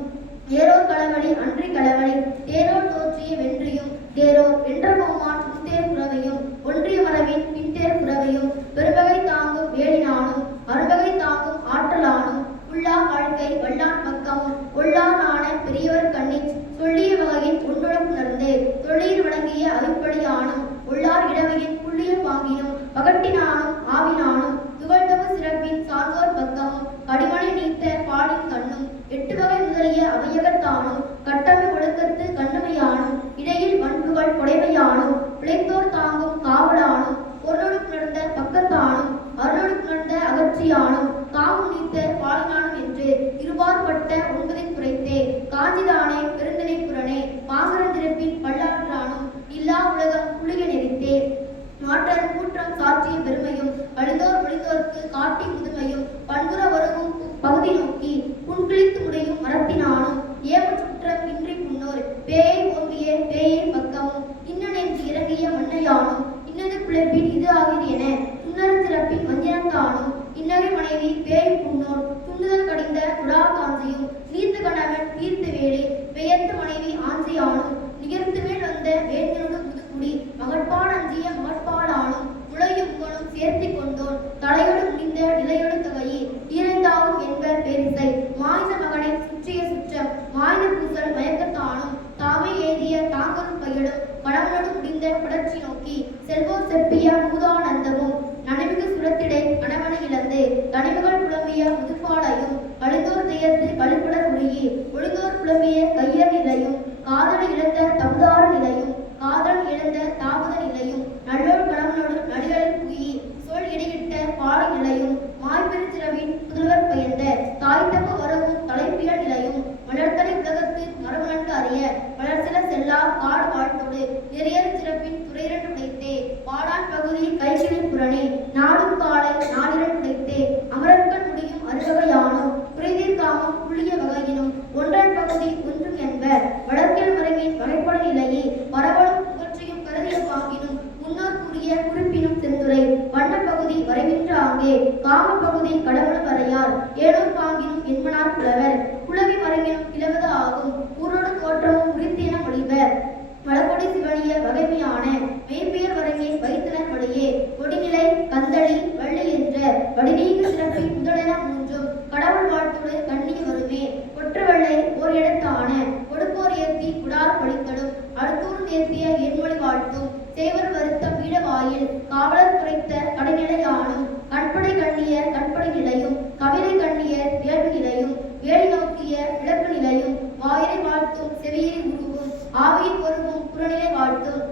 ஏரோர் களவழி அன்றி களவழி தேரோர் தோற்றிய வென்றியும் தேரோர் என்ற கோமான் முன்தேர் புறவையும் ஒன்றிய மரபின் பின்தேர் புறவையும் பெருவகை தாங்கும் வேலினானும் அறுவகை தாங்கும் ஆற்றலானும் உள்ளா வாழ்க்கை வல்லான் பக்கமும் உள்ளானான பெரியவர் கண்ணிச் சொல்லிய வகையின் ஒன்றுணர்ந்து தொழில் வழங்கிய அவிப்படியானும் உள்ளார் இடவையின் புள்ளிய பாங்கினும் பகட்டினானும் ஆவினானும் துகள்தவு சிறப்பின் சார்ந்தோர் பக்கமும் கடிமனை நீத்த பாலின் கண்ணும் எட்டு வகை முதலிய அவையகத்தானும் கட்டமை ஒழுக்கத்து கண்ணுமையானும் இடையில் பண்புகள் கொடைமையானும் பிழைத்தோர் தாங்கும் காவலானும் பொருளோடு புணர்ந்த பக்கத்தானும் அருளோடு புணர்ந்த அகற்றியானும் காவும் நீத்த பாலினானும் என்று இருபாற்பட்ட ஒன்பதின் குறைத்தே காஞ்சிதானே பெருந்தனை புறனே பாங்கரந்திருப்பின் பல்லாற்றானும் இல்லா உலகம் புலிக நெறித்தே மாற்றர் கூற்றம் சாற்றிய பெருமையும் அழிந்தோர் ஒழிந்தோர்க்கு காட்டி முதுமையும் பண்புற வருவும் பகுதி நோக்கி புன்கிழித்து முறையும் மரத்தினானும் ஏம சுற்றம் இன்றி புன்னோர் பேயை ஓம்பிய பேயை பக்கமும் இன்னனென்று இறங்கிய மண்ணையானும் இன்னது பிழைப்பின் இது ஆகியது என துன்னர சிறப்பின் வஞ்சினத்தானும் இன்னகை மனைவி பேய் புன்னோர் துண்டுதல் கடிந்த துடா காஞ்சியும் நீர்த்து கணவன் தீர்த்து வேலை பெயர்த்து மனைவி ஆஞ்சியானும் நிகர்த்து மேல் வந்த வேந்தனோடு முதுகுடி மகட்பால் அஞ்சிய மகட்பாலானும் முளையும் முகனும் சேர்த்தி கொண்டோன் தலையோடு முடிந்த நிலையோடு தொகையே ஈரைந்தாவும் என்பர் பேரிசை மாய்ந்த மகனை சுற்றிய சுற்றம் மாய்ந்த பூசல் மயக்கத்தானும் தாமே ஏதிய தாங்கரும் கையிடும் கடவுளோடு முடிந்த படர்ச்சி நோக்கி செல்வோர் செப்பிய மூதானந்தமும் நனைமிகு சுரத்திடை கணவனை இழந்து கனிவுகள் புலம்பிய முதுப்பாலையும் கழிந்தோர் தெய்யத்து கழிப்படர் உருகி ஒளிந்தோர் புலம்பிய கையர் நிலையும் காதல் இழந்த தமுதார நிலையும் காதல் இழந்த தாமத நிலையும் நல்லோர் கடவுளோடு நடிகளில் புகி சொல் இடையிட்ட பாலை நிலையும் மாய்பெருச்சிறவின் புதல்வர் பெயர்ந்த தாய்த்தப்பு வரவும் தலைப்பியல் நிலையும் வளர்த்தலை உலகத்து மரபுணர்ந்து அறிய வளர்ச்சில செல்லா காடு வாழ்த்தோடு நிறையறு சிறப்பின் துறையிரண்டு உடைத்தே பாடான் பகுதி கைகிளை புறனே நாடும் காலை நாளிரண்டு உடைத்தே அமரர்கள் முடியும் அறுவகையானும் குறைதீர்க்காமும் புள்ளிய வகையினும் ஒன்றன் பகுதி ஒன்றும் என்பர் வழக்கில் மரபின் வகைப்பட நிலையே வரவலும் புகழ்ச்சியும் கருதிய பாங்கினும் முன்னோர் கூறிய குறிப்பினும் செந்துரை வண்ண பகுதி வரைகின்ற ஆங்கே காம பகுதி கடவுள வரையார் ஏனோர் பாங்கினும் என்பனார் புலவர் புலவி மரங்கினும் கிளவது ஆகும் ஊரோடு தோற்றமும் உரித்தின மொழிவர் வளப்பொடி சிவனிய வகைமையான மெய்ப்பெயர் வரங்கை வைத்தனர் வழியே கொடிநிலை கந்தளி வள்ளி என்ற வடிநீங்க சிறப்பை முதலென மூன்றும் கடவுள் வாழ்த்தோடு கண்ணிய வருமே கொற்றவள்ளை ஓர் இடத்தான கொடுப்போர் ஏத்தி குடார் பழித்தடும் அடுத்தூர் தேர்த்திய என்மொழி வாழ்த்தும் சேவர் வருத்தம் வீடவாயில் காவலர் குறைத்த கடைநிலையானும் கண்படை கண்ணிய கண்படை நிலையும் கவிதை கண்ணிய வேள்வி நிலையும் வேலை நோக்கிய விளக்கு நிலையும் வாயிலை வாழ்த்தும் செவியை உருவும் ஆவியை பொருவும் புறநிலை வாழ்த்தும்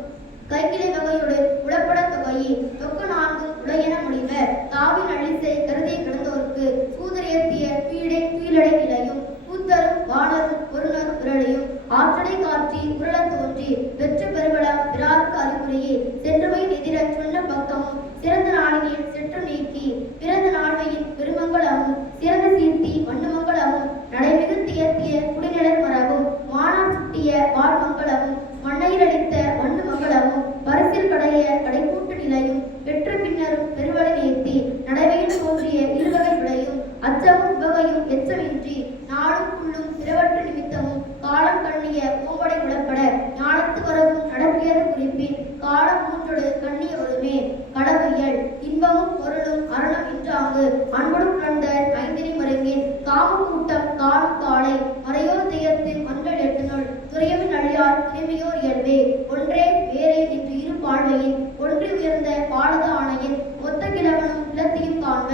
கைக்கிளை வகையோடு உளப்பட தொகையே தொக்கு நான்கும் உடையென முடிவர் தாவின் அழிசை கருதியை கிடந்தோருக்கு சூதரேத்திய பீடை துயிலடை நிலையும் கூத்தரும் வானரும் பொருணரும் விரலையும் ஆற்றடை காற்றி உருள தோன்றி வெற்று பெருவளம் பிறாருக்கு அறிவுரையே சென்றுவையின் எதிர சொன்ன பக்கமும் சிறந்த நாளினில் செற்று நீக்கி பிறந்த நாள்வையின் பெருமங்கலமும் சிறந்த சீர்த்தி மண்ணுமங்கலமும் நடைமிகு தியத்திய குடிநிழல் மரபும் மானார் சுட்டிய வாழ்மங்கலமும் மண்ணையில் அளித்த மண்ணு மங்களமும் பரிசில் கடைய கடைக்கூட்டு நிலையும் பெற்ற பின்னரும் பெருவளை நேர்த்தி நடைவையில் தோன்றிய இருவகை விடையும் அச்சமும் உவகையும் எச்சமின்றி நாளும் புள்ளும் பிறவற்று நிமித்தமும் காலம் கண்ணிய ஓம்படை உளப்பட ஞானத்து வரவும் நடப்பியது குறிப்பின் காலம் மூன்றொடு கண்ணிய ஒருமே கடவுயல் இன்பமும் பொருளும் அரணம் இன்றாங்கு அன்போடு புலர்ந்த ஐந்தினை மருங்கின் காம கூட்டம் காணும் காலை மறையோர் தெய்யத்து மண்கள் எட்டுனுள் துறையவின் அழியார் துணைமையோர் இயல்பே ஒன்றே வேறே என்று இரு பாழ்வையின் ஒன்றி உயர்ந்த பாலத ஆணையின் ஒத்த கிழவனும் இலத்தியும் காண்ப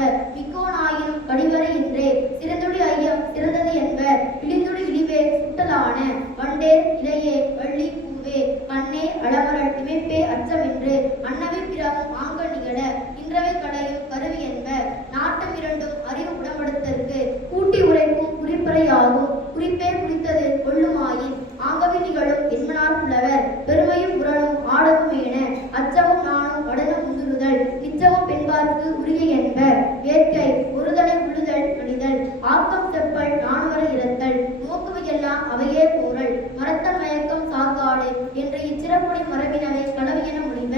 உற்றவும் பெண்பார்க்கு உரிய என்ப. வேட்கை ஒருதலை உழுதல் மனிதல். ஆக்கம் செப்பல் நாணுவரை இறத்தல். நோக்குவையெல்லாம் அவையே கூறல். மரத்தல் மயக்கம் சாக்காடு என்று இச்சிறப்புடை மரபினவை களவியென மொழிப.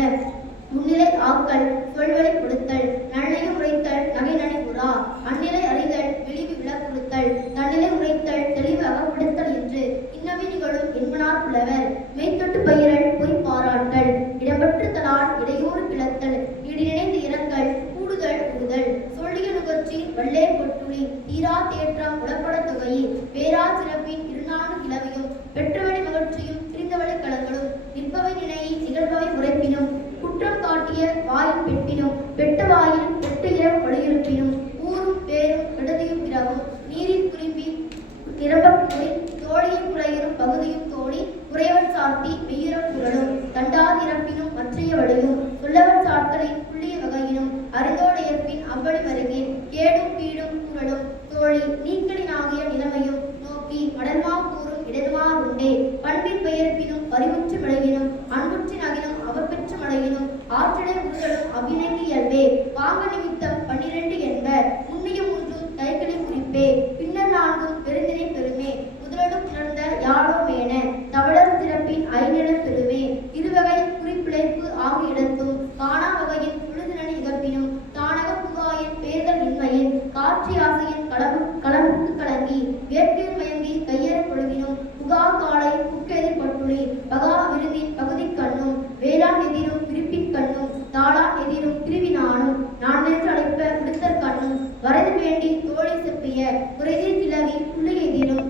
முன்னிலை ஆக்கல் சொல்வழி கொடுத்தல். நன்னையும் உரைத்தல் நகை நனி உறா. அந்நிலை அறிதல் விழிவு விளக்குறுத்தல். தன்னிலை உரைத்தல் தெளிவு அகப்படுத்தல் என்று இன்னவி நிகழும் என்பனார் புலவர். மெய்த்தொட்டு பயிரல் பொய் பாராட்டல். இடம்பெற்று தலால் இடையூறு கிளத்தல். இடி நினைந்து இறங்கல் கூடுதல் உறுதல். சொல்லிய நுகர்ச்சி வள்ளே கொட்டுளி. தீரா தேற்றம் உளப்பட தொகையை. பேரா சிறப்பின் இருநான்கு கிளவையும் பெற்றவழி மகிழ்ச்சியும் திரிந்தவழி களங்களும் நிற்பவை நினையை நிகழ்பவை உரைப்பினும் குற்றம் காட்டிய வாயில் பெற்றினும் பெட்ட வாயில் பெட்டு இரவு வலியுறுப்பினும் ஊரும் பேரும் கெடுதியும் பிறவும் நீரில் குளிம்பி நிரம்பக் குறை தோழியை குறையிறும் பகுதியும் தோழி குறைவன் சார்த்தி மெய்யுறம் குரலும் தண்டாதிரப்பினும் மற்றைய வழியும் சொல்லவன் சார்த்தலை புள்ளிய வகையினும் அறிந்தோடையற்பின் அவ்வழி வருகேன் கேடும் பீடும் குரலும் தோழி நீக்களினாகிய நிலைமையும் நோக்கி மடல்மா கூறும் இடதுமார் உண்டே. பண்பின் பெயர்ப்பினும் பறிவுற்று விளையினும் அன்புற்றி நகினும் அவர் பெற்று மழையினும் ஆற்றிடை உறுதலும் அவ்வினைக்கு இயல்பே. பாங்க நிமித்தம் 12 என்ப. முன்னியும் ஒன்றும் கைகளை குறிப்பே. பின்னர் 4 பெருந்தினை பெருமே. முதலோடு புணர்ந்த யாழோ மேன. தவளர் சிறப்பின் ஐநிலம் பெருமே. இருவகை குறிப்பிழைப்பு ஆகிய இடத்தும் காணா வகையின் புழுதினி இகப்பினும் தானக புகாயின் பேர்தல் இன்மையின் காட்சி ஆசையின் களம்புக்கு கலங்கி வேட்பீர் மயங்கி கையற கொழுகினும் புகா காலை புக்கெதிர் பட்டுளி பகா விருந்தின் பகுதி கண்ணும் வேளாண் எதிரும் விருப்பின் கண்ணும் தாளான் எதிரும் பிரிவினானும் நான் என்று அழைப்ப விடுத்தற் கண்ணும் வரைது வேண்டி தோழி செப்பிய குறைதீர் கிளவி புள்ளி எதிரும்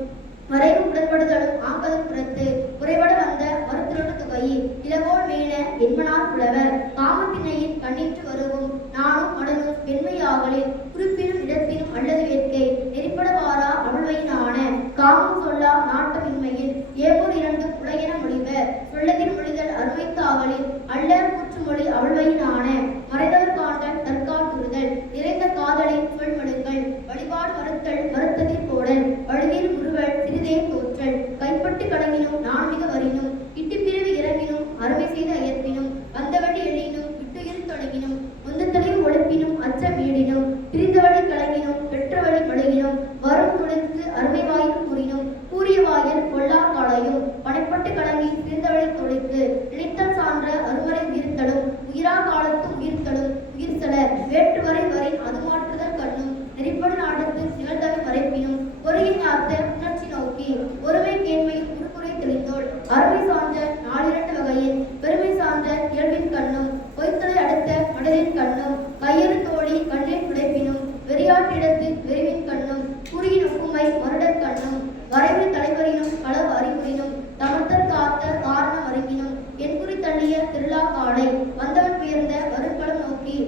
வரைவு உடன்படுதலும் ஆங்கதும் புறத்து குறைபட வந்த மறுத்திரொடு தொகையை இளவோல் மேல என்பனார் புலவர். காமத்தினையின் கண்ணின்று வருவும் நானும் மடனும் பெண்மையாகலின் குறிப்பினும் இடத்தினும் அல்லது வேட்கை நெறிப்படவாரா அவள்வையினான காமம் சொல்லா நாட்டமின்மையில் ஏவூர் 2 புலையென மொழிப. சொல்லதில் மொழிதல் அருமைத்தாகலில் அல்ல கூற்றுமொழி அவள்வையினான மறைந்தவர் காண்டல் தற்காட்டுறுதல் நிறைந்த காதலின் சொல்மடுங்கள் வழிபாடு மறுத்தல் மறுத்ததில் போடல் வழுவீர் முறுவல் சிறிதே தோற்றல் கைப்பட்டு கடங்கினும் நான்மிக வரினும் இட்டுப்பிரிவு இறங்கினும் அருமை செய்த அயற்பினும் வந்தவழி எழினும் விட்டுயிர் தொடங்கினும் முந்த தெளிவு ஒழுப்பினும் அச்சம் ஈடினும் பிரிந்தவழி கலங்கினும் பெற்றவழி மழுகினும் வரும் துளிர்த்து அருமை வாயில் கூறினும் கூறிய வாயில் கொல்லா காலையும் பனைப்பட்டு கலங்கி பிரிந்தவழி தொழித்து நினைத்தல் சான்ற அருமறை உயிர்த்தலும் உயிரா காலத்தும் உயிர்த்தலும் உயிர்த்தல வேற்றுவரை வரின் அது மாற்றுதல் கண்ணும் நெறிப்படு நாடத்து நிகழ்தவை மறைப்பினும் பொறியின் யாத்த உணர்ச்சி நோக்கி ஒருமை கேண்மையும் உருக்குறை தெளிந்தோள் அருமை சார்ந்த 4 வகையில் பெருமை சார்ந்த இயல்பின் கண்ணும் பொய்த்தலை அடுத்த மடலின் கண்ணும் கையறு தோழி கண்ணை குடைப்பினும் வெறியாட்டிடத்து வெறிவின் கண்ணும் குறியின் ஒப்புமை மருடற் கண்ணும் வரைவு தலைவரினும் களவு அறிவுறினும் தமர்த்தற் காத்த காரணம் அருங்கினும் என்குறி தள்ளிய திருளா காடை வந்தவன் உயர்ந்த வருக்களம் நோக்கி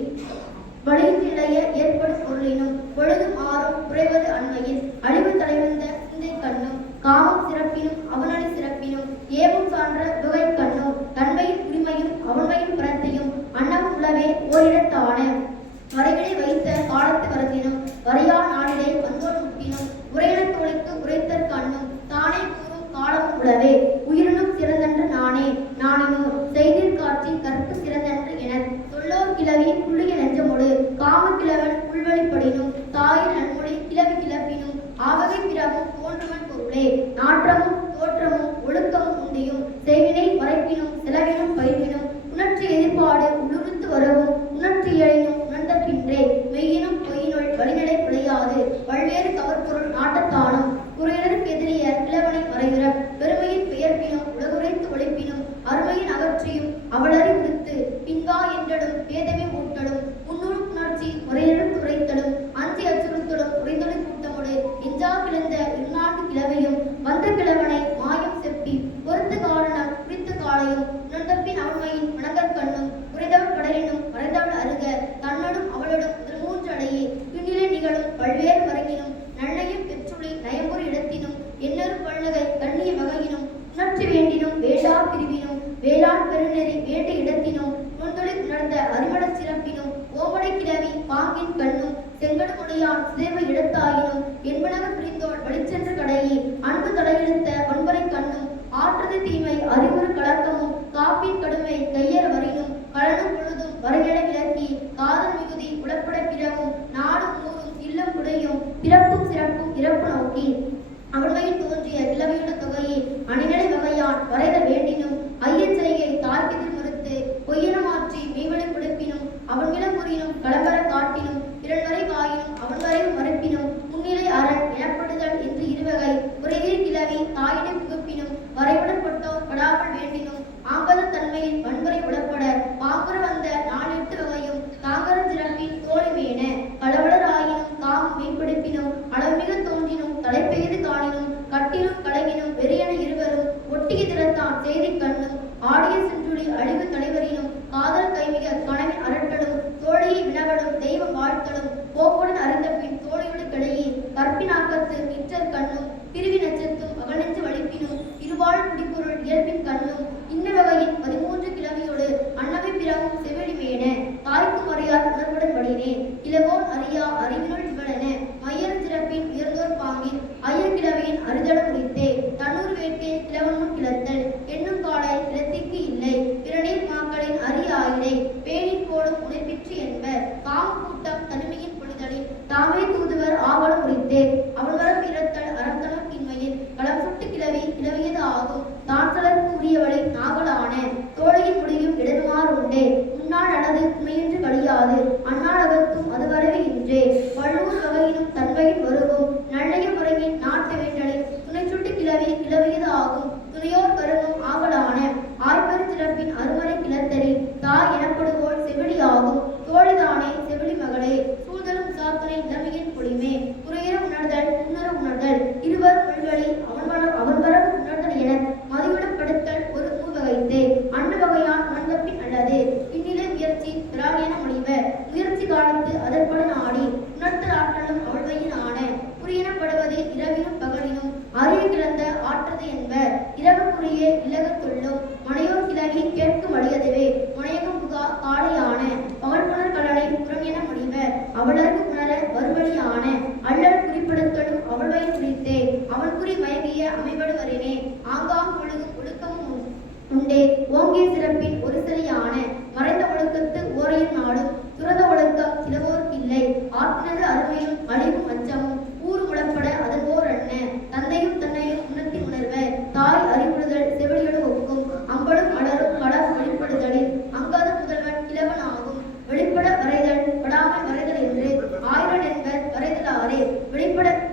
வழியின்றிடைய ஏற்படும் பொருளினும் பொழுது மாறும் குறைவது அண்மையில் அழிவு தலைவந்த சிந்தை கண்ணும் காமம் சிறப்பினும் அவனடி சிறப்பினும் ஏவும் சான்ற புகை கண்ணும் தன்மையும் உரிமையும் அவன்மையும் புறத்தையும் அன்னம் உளவே ஓரிடத்தான வரைவினை வைத்த காலத்து வரத்தினும் வரையா நாளிடை வந்தோர் முட்டினும் உரையிடத் தோழிக்கு உரைத்தற் கண்ணும் தானே கூறும் காலமும் உளவே உயிரினும் சிறந்தன்று நானே நானினோ செய்திற் காட்சி கற்பு சிறந்தன்று என சொல்லோர் கிளவி புள்ளிய நெஞ்சமொடு காமக்கிழவன் உள்வழிப்படினும் தாயின் நன்மொழி கிளவி கிளப்பினும் ஆவகை பிறவும் தோன்றுவன் பொருளே. நாற்றமும் தோற்றமும் ஒழுக்கமும் உண்டியும் செய்வினை மறைப்பினும் செலவினும் பயிர்வினும் உணர்ச்சி எதிர்ப்பாடு உளுறுத்து வரவும் உணர்ச்சி இயலினும் உணர்ந்த பின்றே மெய்யினும் பொய்யினுள் வழிநடை பிழையாது பல்வேறு கவர்பொருள் நாட்டத்தானும் குறையினருக்கு எதிரிய கிழவனை மறையுற பெருமையின் பெயர்ப்பினும் உலகுரைத்து ஒழிப்பினும் அருமையின் அகற்றியும் அவளறி உடுத்து பின்வா என்றலும் பேதமை ஊட்டலும் முன்னூறு புணர்ச்சி முறையினருக்கு உரைத்தலும் அஞ்சி அச்சுறுத்தலும் உரைந்தொழி கூட்டமோடு எஞ்சா கிழந்த 4 கிழவையும் வந்த கிழவனை மாயம் செப்பி பொறுத்து காரணம் குறித்த காலையும் உணர்ந்தப்பின் அவன்மையின் மணங்கற் கண்ணும் உரைதவள் படையினும் மறைந்தவள் அருக தன்னோடும் அவளோடும் முதல் 3 அடையே பின்னிலை நிகழும் பல்வேறு மரங்கினும் நன்னையும் பெற்றுளி நயம்பொரு இடத்தினும் எண்ணரும் பல்நகை கண்ணிய வகையினும் உணர்ச்சி வேண்டினும் வேண்டா பிரிவினும் வேளாண் பெருநெறி வேண்ட இடத்தினும் நுண்தொழில் உணர்ந்த அறிமடச் சிறப்பினும் ஓமடை கிளவி பாங்கின் கண்ணும் செங்கடுமுடையான் சிதைவை இடத்தாயினும் என்பனக புரிந்தோள் வழிச்சென்று கடையே அன்பு தலையெழுத்த ஒன்பரை கண்ணும் ஆற்றது தீமை அறிவுறு கலக்கமும் காப்பின் கடுமை கையற வரினும் கலனும் பொழுதும் வரையடை விளக்கி காதல் வாழ்த்தலும் போக்குடன் அறிந்த பின் தோழியோடு கிளையே கற்பினாக்கத்து நிற்றற் கண்ணும் பிரிவி நச்சத்தும் அகலென்று வலிப்பினும் இருவாழ் குடிப்பொருள் இயல்பின் கண்ணும் இன்ன வகையின் 13 கிழமையோடு அன்னவை பிறவும் செவிலிமேன தாய்க்கு மறையார் உணர்வுடன் வடினே இளவோன் அறியா அறிவினுள் இவளென மையர் சிறப்பின் உயர்ந்தோர் பாங்கின் ஐயர் கிழமையின் அறிதலும் குறித்தே தன்னூர் வேட்கை கிழவனும் கிளத்தல் என்னும் காலை கிளத்திக்கு இல்லை பிறநீர் மாக்களின் அரிய ஆயிடை பேணின் போடும் உணர்பிற்று என்ப காம கூட்டம் தனிமையின் பொழிதலில் தாமே தூதுவர் ஆவலும் குறித்தே அவள் வரம் இரத்தல் அறந்தனம் இன்மையில் களம் சுட்டு கிளவியது ஆகும் தான் சிலர் கூறியவளை நாகலான தோழியின் முடியும் இடருமாறு உண்டே உன்னால் அனது துணையின்றி கழியாது அந்நாடகத்தும் அது வரவே இன்றே வள்ளூர் வகையினும் தன்மையின் வருவும் நல்லைய முறையின் நாட்டு வேண்டலில் துணை சுட்டு கிளவியது ஆகும் துணையோர் கருணும் ஆகலான ஆய்பெரு சிறப்பின் அருமறை கிளத்தறி தாய் எனப்படுவோள் செவிலி ஆகும் தோழிதானே செவிலி மகளே சூழ்தலும் சாத்துணை இளமையின் பொலிமே குறையிற உணர்தல் உணர உணர்தல் இருவரும் உள்வழி அவன் வரவு உணர்தல் என மதிவிடப்படுத்தல் ஒரு மூவகைத்தே அன்ன வகையான் உணர்ந்தபின் அல்லது இந்நிலை முயற்சி திராவியன மொழிவ முயற்சி காலத்து அதற்பட நாடி உணர்த்தல் ஆற்றலும் அவள்வையின் ஆன புரியனப்படுவது இரவினும் பகலினும் அறிவு கிளந்த ஆற்றது என்பர் இரவுக்குரிய இலகத்துள்ளும் மனையோர் கிளவி கேட்கும் வழியதுவே முனையகம் புகா காளையான பகல்புணர் கடலை புறம் என முடிவ அவளருக்கு உணர வருவழியான அல்லல் குறிப்பிடுத்தலும் அவள்வையின் குறித்தே அவன் குறி மயங்கிய அமைவடுவரினே ஆங்காம் ஒழுகும் ஒழுக்கமும் உண்டே ஓங்கிய சிறப்பின் ஒரு சிறையான மறைந்த ஒழுக்கத்து ஓரையும் நாடும் துறந்த ஒழுக்கம் சிலவோருக்கு இல்லை ஆற்றினது அருமையும் அழிவும் அச்சமும் ஊர் முழப்பட அதன் ஓர் அண்ண தந்தையும் தன்னையும் உணர்த்தி உணர்வ தாய் அறிவுறுதல் செவிலியோடு ஒக்கும் அம்பலும் அலரும் களம் வெளிப்படுதலில் அங்காத முதல்வன் கிழவன் ஆகும் வெளிப்பட வரைதல் படாமல் வரைதல் என்று ஆயிரம் என்பர் வரைதலாரே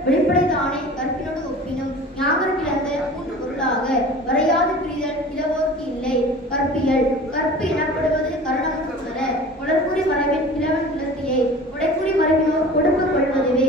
வெளிப்படைதானே கற்பினோடு ஒப்பினும் ஞாகர் கிளந்த மூன்று பொருளாக வரையாது பிரிதல் கிழவோர்க்கு இல்லை கற்பு எனப்படுவது கரணம் உணர உடற்கூறி மரபின் கிழவன் கிளத்தியை உடைக்குறி மரபினோர் கொடுப்பு கொள்வதுவே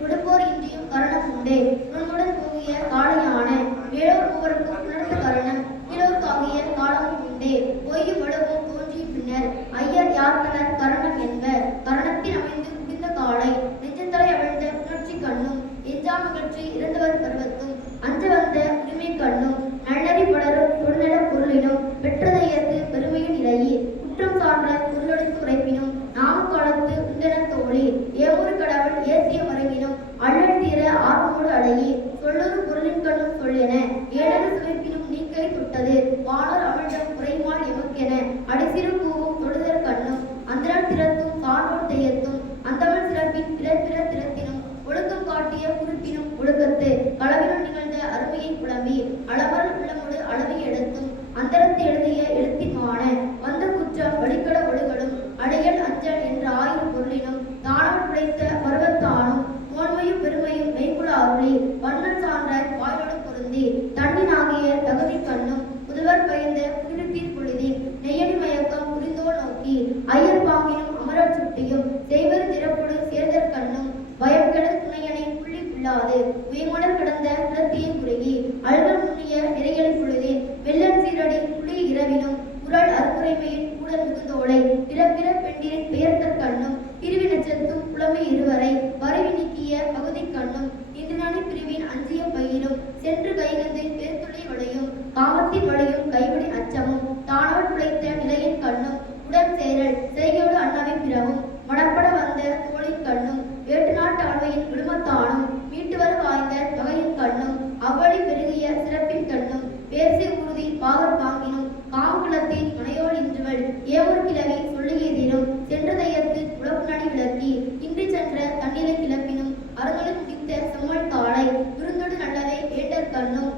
கொடுப்போர் இன்றியும் கரணம் உண்டே உணர்வுடன் போகிய காளையான வேளோர் மூவருக்கும் உணர்ந்த கரணம் கீழோர்க்காகிய காலமும் உண்டே பொய்யும் வடவும் தோன்றிய பின்னர் ஐயர் யார்த்தனர் கரணம் என்ப கரணத்தில் அமைந்து முடிந்த காளை நெஞ்சத்தலை அவிழ்ந்த உணர்ச்சி கண்ணும் எஞ்சா நிகழ்ச்சி இறந்தவர் பருவத்தும் அஞ்ச வந்த உரிமை கண்ணும் நன்னறி பலரும் தொழில்நட பொருளினும் பெற்றதையத்து பெருமையின் இலையே குற்றம் சான்ற பொருளொழித்து உரைப்பினும் நாம காலத்து உண்டன தோழி ஏமொரு கடவுள் ஏற்றிய மறைவினும் அள்ளல் தீர ஆர்வமோடு அடையி சொல்லொரு பொருளின் கண்ணும் சொல்லென ஏழரு சுவைப்பினும் நீக்கை தொட்டது வானோர் அமிழ்தம் குறைமால் எமக்கென அடிசிறு பூவும் தொழுதற் கண்ணும் அந்தரன் திறத்தும் காணோர் தெய்யத்தும் அந்தவள் சிறப்பின் பிறப்பிற திறத்தினும் ஒழுக்கம் காட்டிய குறிப்பினும் ஒழுக்கத்து களவினும் நிகழ்ந்த அருமையை புலம்பி அளவல் உள்ளமோடு அளவை எடுத்தும் அந்தரத்து எழுதிய எழுத்தின்மான வந்த குற்றம் வழிகட ஒழுகலும் அடையல் அஞ்சல் என்ற ஆயிரம் பொருளினும் தானவன் உழைத்த பருவத்தானும் மோன்மையும் பெருமையும் மெய்குல அருளி வண்ணன் சான்ற வாயோடு பொருந்தி தண்ணினாகிய தகுதி கண்ணும் முதல்வர் பயந்த புனிதீர் பொழுதின் நெய்யடி மயக்கம் புரிந்தோல் நோக்கி ஐயர் பாங்கினும் அமரர் சுட்டியும் செய்வது திறப்பொடு சேர்தற் கண்ணும் பயம்கெட துணையனை புள்ளி புள்ளாது உயமலர் கடந்த குலத்தியை குறுகி அழுகல் முன்னிய நிறையலை பொழுதின் வெள்ளன் சீரடி புலி இரவினும் குரல் அறுமுறைமையின் கூடல் மிகுந்தோளை பிறப்பிற பெண்டிரின் பெயர்த்தற் கண்ணும் பிரிவி நச்சத்தும் புலமை இருவரை வரைவி நீக்கிய பகுதி கண்ணும் இன்று நாணி பிரிவின் அஞ்சிய பையிலும் சென்று கைகந்து பேர்த்துளை வளையும் காமத்தின் வளையும் கைவிடி அச்சமும் தானவள் பிழைத்த நிலையின் கண்ணும் உடன் சேரல் செய்கையோடு அன்னவை பிறவும் மடப்பட வந்த தோளின் கண்ணும் வேட்டு நாட்டு ஆழ்வையின் விடுமத்தானும் மீட்டு வரு வாய்ந்த தொகையின் கண்ணும் அவ்வழி பெருகிய சிறப்பின் கண்ணும் பேசி உறுதி பாகர் பாங்கினும் காமகுலத்தின் முனையோடு இன்றுவள் ஏவூர் கிளவி சொல்லியதிலும் சென்றதையத்து உழப்புநடி விளக்கி இன்றி சென்ற தன்னிலை கிளப்பினும் அருந்தொழில் முடித்த செம்மல் காளை விருந்தொடு நல்லவை வேண்டற் கண்ணும்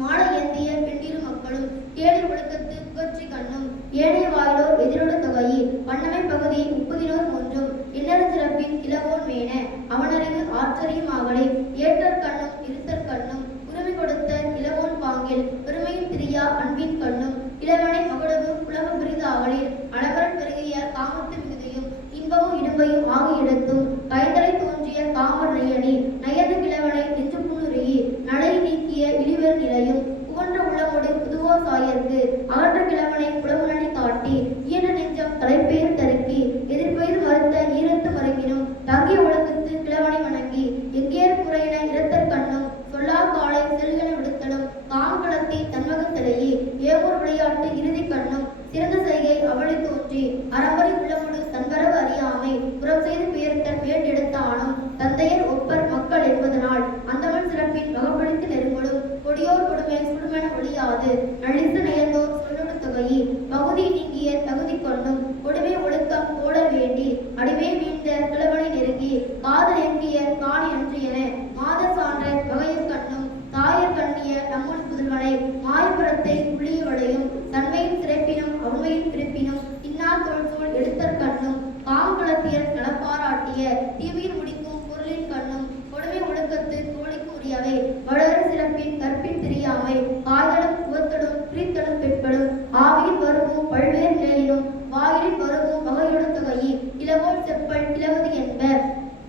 மாலை ஏந்திய பெண்டிரு மக்களும் கேடு ஒழுக்கத்து புகழ்ச்சி கண்ணும் ஏனைய வாயிலோர் எதிரோடு தொகையில் வண்ணமை பகுதி 30 ஒன்றும் இன்னரு சிறப்பின் இளவோன் மேன அவனறிவு ஆச்சரியம் ஆகலை ஏற்றற் கண்ணும் இருத்தற் கண்ணும் உரிமை கொடுத்த இளவோன் பாங்கில் பெருமையின் திரியா அன்பின் கண்ணும் இளவனை மகளவு புலக பிரிது ஆகலில் அளவரல் பெருகிய காமத்து மிகுதியும் இன்பமும் இடும்பையும் ஆகிய இடத்தும் கைதலை தோன்றிய காமர் நையணி நயந்து கிழவனை நெஞ்சு புண்ணுருகி நலை நீக்கிய இழிவர் நிலையும் புகன்ற உள்ளமோடு புதுவோர் சாயர்க்கு அகன்ற கிழவனை புலமுனி காட்டி ஈன நெஞ்சம் தலைப்பெயர் தருக்கி எதிர்பெயர் மறுத்த ஈரத்து மறைகிற செப்பல் கிளவது என்ப.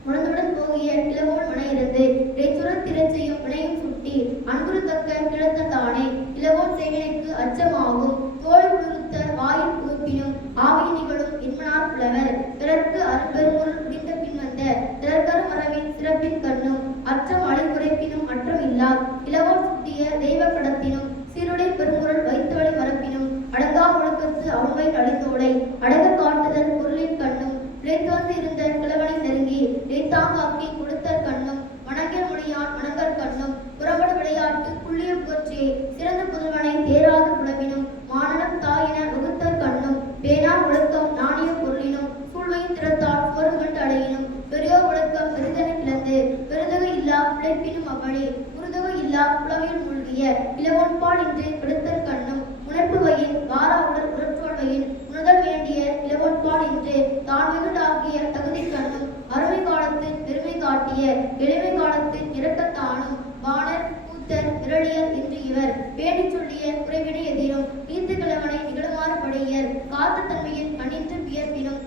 உணர்ந்துடன் போகிய கிளவோன் மனையிருந்து இடைச்சுரத் திரச்சையும் வினையும் சுட்டி அன்புறுத்தக்க கிழத்ததானே கிளவோன் செய்வினைக்கு அச்சமாகும். தோல் உடுத்த வாயில் புகுப்பினும் ஆவியின் நிகழும் என்மனார் புலவர். பிறர்க்கு அரும்பெரும்பொருள் புரிந்த பின் வந்த திறற்கரு மரபின் சிறப்பின் கண்ணும் அற்றம் அலை குறைப்பினும் அற்றம் இல்லா கிளவோன் சுட்டிய தெய்வ கடத்தினும் சீருடை பெரும்பொருள் வைத்தவழி மரப்பினும் அடங்கா ஒழுக்கத்து அவன்மை அடைந்தோளை அடங்க காட்டுதல் பொருளின் கண்ணும் பிழைத்து இருந்த கிழவனை நெருங்கி இடைத்தாங்காக்கி கொடுத்தற் கண்ணும் வணங்கிய மொழியான் வணங்கற் கண்ணும் புறப்படு விளையாட்டு புள்ளிய புகழ்ச்சியை சிறந்த புதல்வனை தேராத புலவினும் மானனம் தாயின வகுத்தற் கண்ணும் பேனா ஒழுக்கம் நாணய பொருளினும் சூழ்வையின் திறத்தால் சோறு கண்டு அடையினும் பெரியோர் ஒழுக்கம் பெருதனை கிளந்து பெருதகை இல்லா பிழைப்பினும் அவ்வழி குருதகை இல்லா புலவையில் மூழ்கிய இளவொன்பால் என்று கெடுத்தற் கண்ணும் உணர்ப்பு வயின் வாராவுடல் உணர்ச்சோழ்வையின் உணர்தல் வேண்டிய இளவொன்பால் என்று தான் வெகுண்டாக்கிய தகுதி கண்ணும் அருமை காலத்து பெருமை காட்டிய எளிமை காலத்து இரக்கத்தானும் வானர் கூத்தர் விரளியர் என்று இவர் பேணி சொல்லிய குறைவினை எதிரும் நீத்து கிழவனை நிகழுமாறு படையர் காத்த தன்மையின் கணின்று வியப்பினும்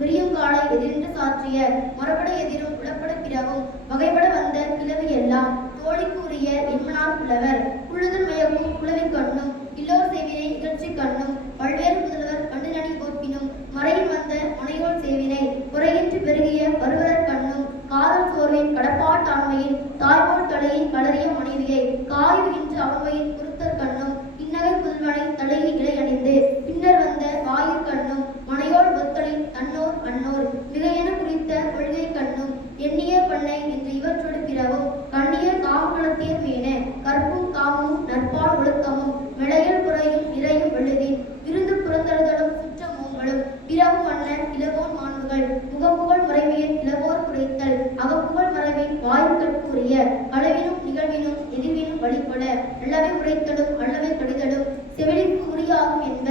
விரியும் காலை எதிர்ந்து சாற்றிய மரபட எதிரும் உளப்பட பிறவும் வகைப்பட வந்த கிழவி எல்லாம் தோழிக்கு உரிய என்மனார் புலவர். புழுதல் மயக்கும் புலவி கண்ணும் இல்லோர் செய்வினை இகழ்ச்சி கண்ணும் பல்வேறு முதல்வர் கண்டுநடி கோப்பினும் மறையில் வந்த மனையோர் செய்வினை குறையின்றி பெருகிய பருவதற் கண்ணும் காதல் சோர்வின் கடப்பாட்டாண்மையின் தாய்போல் தலையை கலறிய மனைவியை காயுகின்ற அவன்மையின் பொறுத்தற் கண்ணும் இந்நகை புதல்வனை தலையை இலை அணிந்து பின்னர் வந்த வாயிற் கண்ணும் மனையோர் ஒத்தலின் தன்னோர் அன்னோர் மிகையென குறித்த கொள்கை கண்ணும் எண்ணிய பண்ணை என்று இவற்றோடு பிறவும் கண்ணிய காமகுலத்தியர் மேன கற்பும் காமும் நற்பால் ஒழுக்கமும் விளையல் குறையும் நிறையும் வெளுதின் விருந்து புறந்தழுதலும் சுற்றமோங்களும் பிறவும் அண்ண கிளவோன் மாண்புகள் முகப்புகழ் முறைமையின் கிளவோர் குறைத்தல் அகப்புகழ் மரபின் வாயுக்கட்குரிய களவினும் நிகழ்வினும் எதிர்வினும் வழிபட அல்லவை உரைத்தலும் அல்லவை கடிதலும் செவிலிக்கு உரியாகும் என்ப.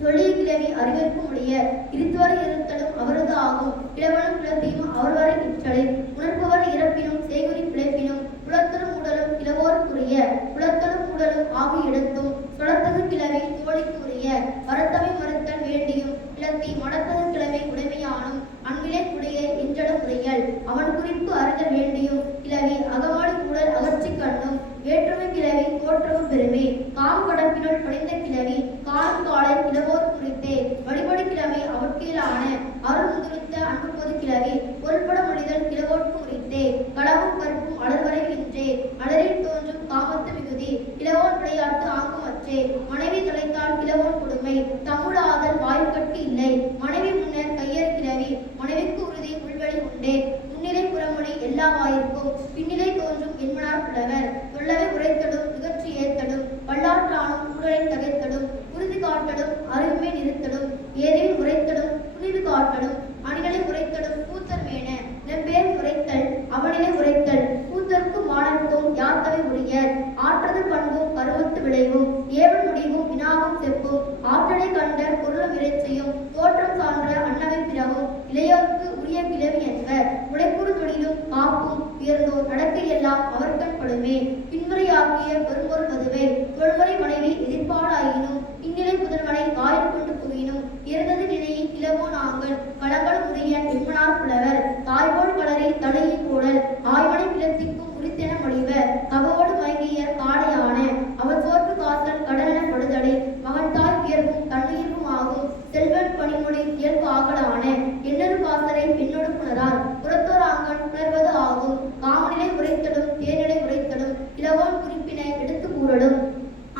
சொல்லிய கிழவி அறிவிற்கும் உடைய இருத்துவரை இருத்தலும் அவரது ஆகும். கிழவனும் கிளத்தியும் அவர்வரை இற்றலை உணர்பவர் இறப்பினும் செய்குறி பிழைப்பினும் புலத்தலும் உடலும் கிழவோருக்குரிய புலத்தலும் உடலும் ஆகிய இடத்தும் சொலத்தகு கிழவி தோழிக்கு உரிய வரத்தவை மறுத்தல் வேண்டியும் கிளத்தி மடத்தகு கிழமை உடைமையானும் அன்பிலே குடைய என்றலும் உரையல் அவன் குறிப்பு அறிதல் வேண்டியும் கிழவி அகமாடி கூடல் அகற்றி கண்ணும் வேற்றுமை கிழவி தோற்றமும் பெருமை காம் கடப்பினுள் படைந்த கிழவி காணும் காலை கிழவோர் குறித்தே வழிபடு கிழமை அவற்கீழான அருள் முதுரித்த அன்பு பொது கிழவி பொருள்பட மொழிதல் கிழவோர்க்கு முறித்தே களவும் கற்பும் அலர்வரை இன்றே அலரில் தோன்றும் காமத்து மிகுதி கிழவோன் விளையாட்டு ஆங்குமற்றே மனைவி தலைத்தால் கிழவோன் கொடுமை தமுட ஆதல் வாய்க்கட்டு இல்லை மனைவி முன்னர் கையர் கிழவி மனைவிக்கு உறுதி உள்வழி உண்டே முன்னிலை புறமொழி எல்லா வாயிற்கும் பின்னிலை தோன்றும் என்மனார் புலவர். சொல்லவை உரைத்தலும் நிகழ்ச்சி ஏத்தலும் பல்லாற்றானும் கூடலை தகைத்தலும் உறுதி காட்டலும் அறிவுமை நிறுத்தலும் ஏதேனும் உரைத்தலும் துணிவு காட்டலும் அணிகளை உரைத்தலும் கூத்தர் மேன நம்பேர் உரைத்தல் அவனிலை உரைத்தல் கூத்தருக்கு மாணவர்க்கும் யாத்தவை உரியர் ஆற்றது பண்பும் பருவத்து விளைவும் ஏவல் முடிவும் வினாவும் செப்பும் ஆற்றலை கண்ட பொருளும் இறைச்சையும் தோற்றம் சான்ற அன்னவை பிறவும் இளையோருக்கு உரிய கிழவி என்பர். உழைப்புறு தொழிலும் காப்பும் உயர்ந்தோர் நடக்கை எல்லாம் அவர்கண் படுமே பின்முறையாக்கிய பெரும்பொருள் மதுவை தொல்முறை மனைவி எதிர்ப்பாடாயினும் இந்நிலை புதல்வனை வாயில் கொண்டு புகினும் இருந்தது நிலையை கிளவோ நாங்கள் களங்கள் உரிய என்மனார் புலவர். தாய்போல் கலரை தலையை போடல் ஆய்வனை கிளத்திக்கும் குறித்தென மொழிவ கவோடு மயங்கிய காடையான அவர் சோர்ப்பு காத்தல் கடலென படுதலை மகன் தாய் உயர்வும் தன்னுயிர்வும் ஆகும் செல்வன் பணிமொழி இயல்பு ஆகலான எண்ணறு பாசரை பெண்ணோடு புணரார் புறத்தோர் ஆங்கன் புணர்வது ஆகும். காமநிலை உரைத்தலும் தேர்நிலை உரைத்தலும் இளவோன் குறிப்பினை எடுத்து கூறலும்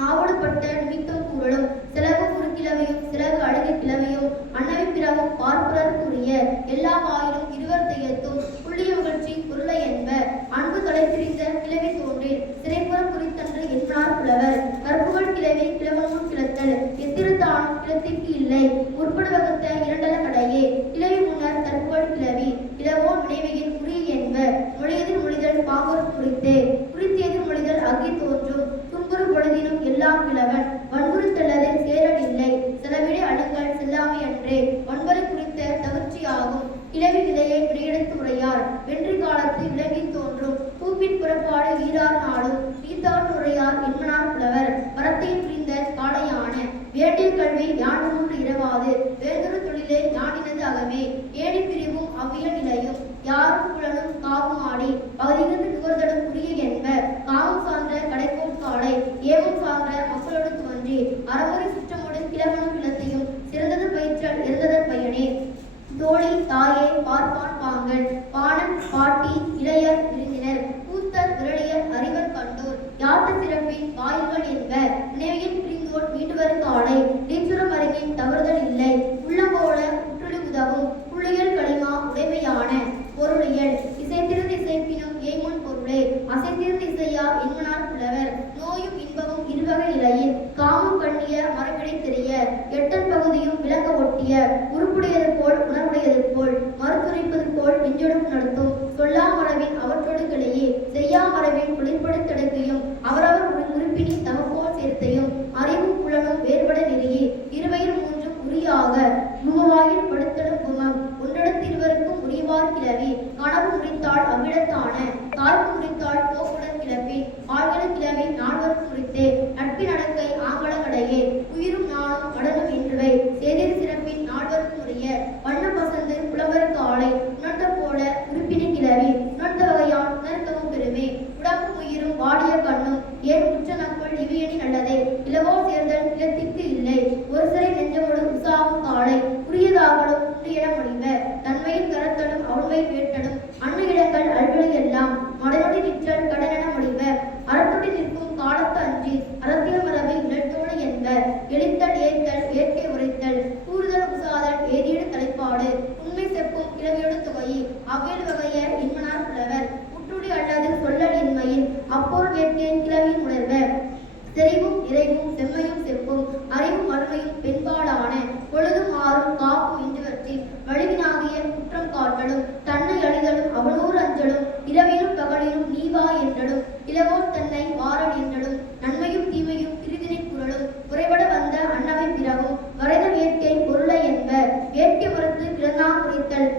ஆவடுபட்ட நிமித்தம் கூறலும் செலவு குறுக்கிழவையும் செலவு அழகு கிழவையும் அன்னவை பிறவும் பார்ப்பதற்குரிய எல்லா வாயிலும் இருவர் தையத்தும் புள்ளிய மகிழ்ச்சி பொருளை என்ப. அன்பு தலை பிரிந்த கிழவி தோன்றில் சிறைப்புறம் குறித்தன்று என்மனார் புலவர். கற்புகள் கிழவி கிழவனும் கிளத்தல் எத்திருத்தானும் கிளத்திற்கு இல்லை முற்படு வகுத்த இரண்டல கடையே கிழவி முன்னர் கற்புகள் கிழவி கிழவோன் வினைவையின் குறி என்ப. மொழியதில் மொழிதல் பாங்கோர் குறித்தே குறித்தியதில் மொழிதல் அகி தோன்றும் துன்புறு பொழுதினும் எல்லாம் கிழவன் வன்புறுத்தல்லதில் சேரல் இல்லை செலவிடை அணுங்கள் செல்லாமை அன்றே வன்பரை குறித்த தகர்ச்சியாகும். கிழவி நிலையை விடையெடுத்து உரையார் வென்றி காலத்து விலகி தோன்றும் பூப்பின் புறப்பாடு ஈரார் நாளும் நீத்தார் உரையார் என்மனார் புலவர். வரத்தை புரிந்த காளையான வேண்டிய கல்வி யாண்டு மூன்று இரவாது வேந்தொரு தொழிலே யானினது அகமே ஏடி பிரிவு தோழி தாயே பார்ப்பான் பாங்கன் பாணன் பாட்டி இளையர் விருந்தினர் கூத்தர் விரலியர் அறிவர் கண்டோர் யாத்த சிறப்பின் வாயில்கள் என்ப நினைவியின் பிரிந்தோர் மீண்டுவர் காலை நீச்சுரம் அறிவின் தவறுதல் இல்லை உள்ளம்போல உற்றுளி உதவும் புள்ளியல் களிமா உடைமையான பொருளியல் இசைத்திருந்த இசைப்பினும் ஏமுன் பொருளே அசைத்திருந்த இசையா என்மனார் புலவர் நோயும் இன்பமும் இருவகை நிலையில் காமம் கண்ணிய மரபிடை தெரிய எட்டன் பகுதியும் விளங்க ஒட்டிய உருப்புடையது போல் உணர்வுடையது போல் மறுத்துரைப்பது போல் நெஞ்சொடும் நடத்தும் சொல்லா மரபின் அவற்றோடு கிளையே செய்யா மரபின் குளிர்படுத்தடுக்கையும் அவரவர் உறுப்பினி தமப்போல் சேர்த்தையும் அறிவும் புலனும் வேறுபட நெறியே இருவயில் மூன்றும் உரியாக முகவாயில் படுத்தலும் குமம் ஒன்றெடுத்திருவருக்கும் உரியவார் கிளவி கனவு முறித்தாள் அவ்விடத்தான தாய்க்கு முறித்தாள் போக்குடன் கிளப்பி ஆழ்கள கிளவி நால்வரும் முறித்தே நட்பின் அடக்கை ஆங்கலங்கடையே உயிரும் நானும் கடனும் என்றுவை சேதிர் சிறப்பின் நால்வரும் முறைய வண்ண பசந்து புலவருக்கு ஆலை உணர்ந்த போல உறுப்பினை கிளவி உணர்ந்த வகையால் உணர்க்கவும் பெருமே உடம்பும் உயிரும் வாடிய கண்ணும் ஏன் உற்ற நக்குள் இவையணி நல்லதே இலவோ சேர்தல் நிலத்திற்கு இல்லை ஒரு சிறை நெஞ்சமோடு உசாவும் காலை உரியதாகலும் உரியன முடிவ தன்மையின் கரத்தலும் அவன்மை வேட்டலும் அன்னையிடங்கள் அல்வழி எல்லாம் மடனொடி நிற்றல் கடனென முடிவ அறத்தொடி நிற்கும் காலத்து அன்றி அறத்திய மரபு இழத்தோடு என்பர் எளித்தல் ஏத்தல் ஏற்கை உரைத்தல் கூறுதல் உசாதல் ஏதீடு தலைப்பாடு உண்மை செப்பும் கிளவியோடு தொகையை அவ்வேறு வகைய இன்மனார் புலவர் முற்றுடி அல்லது சொல்லல் இன்மையின் அப்போல் வேட்கை கிளவியின் உணர்வ செறிவும் இறைவும் செம்மையும் செப்பும் அறிவும் வறுமையும் பெண்பாலான பொழுதும் ஆறும் காப்பும் இன்றுவற்றில் வலிவினாகிய குற்றம் காட்டலும் தன்னை அழிதலும் அவனூர் அஞ்சலும் இரவிலும் பகலிலும் நீவா என்றலும் இளவோர் தன்னை வாரல் என்றலும் நன்மையும் தீமையும் பிரிதினை குரலும் குறைபட வந்த அன்னவை பிறகும் வரைத வேட்கை பொருளை என்ப வேட்கை மறுத்து கிளந்தா குறித்தல்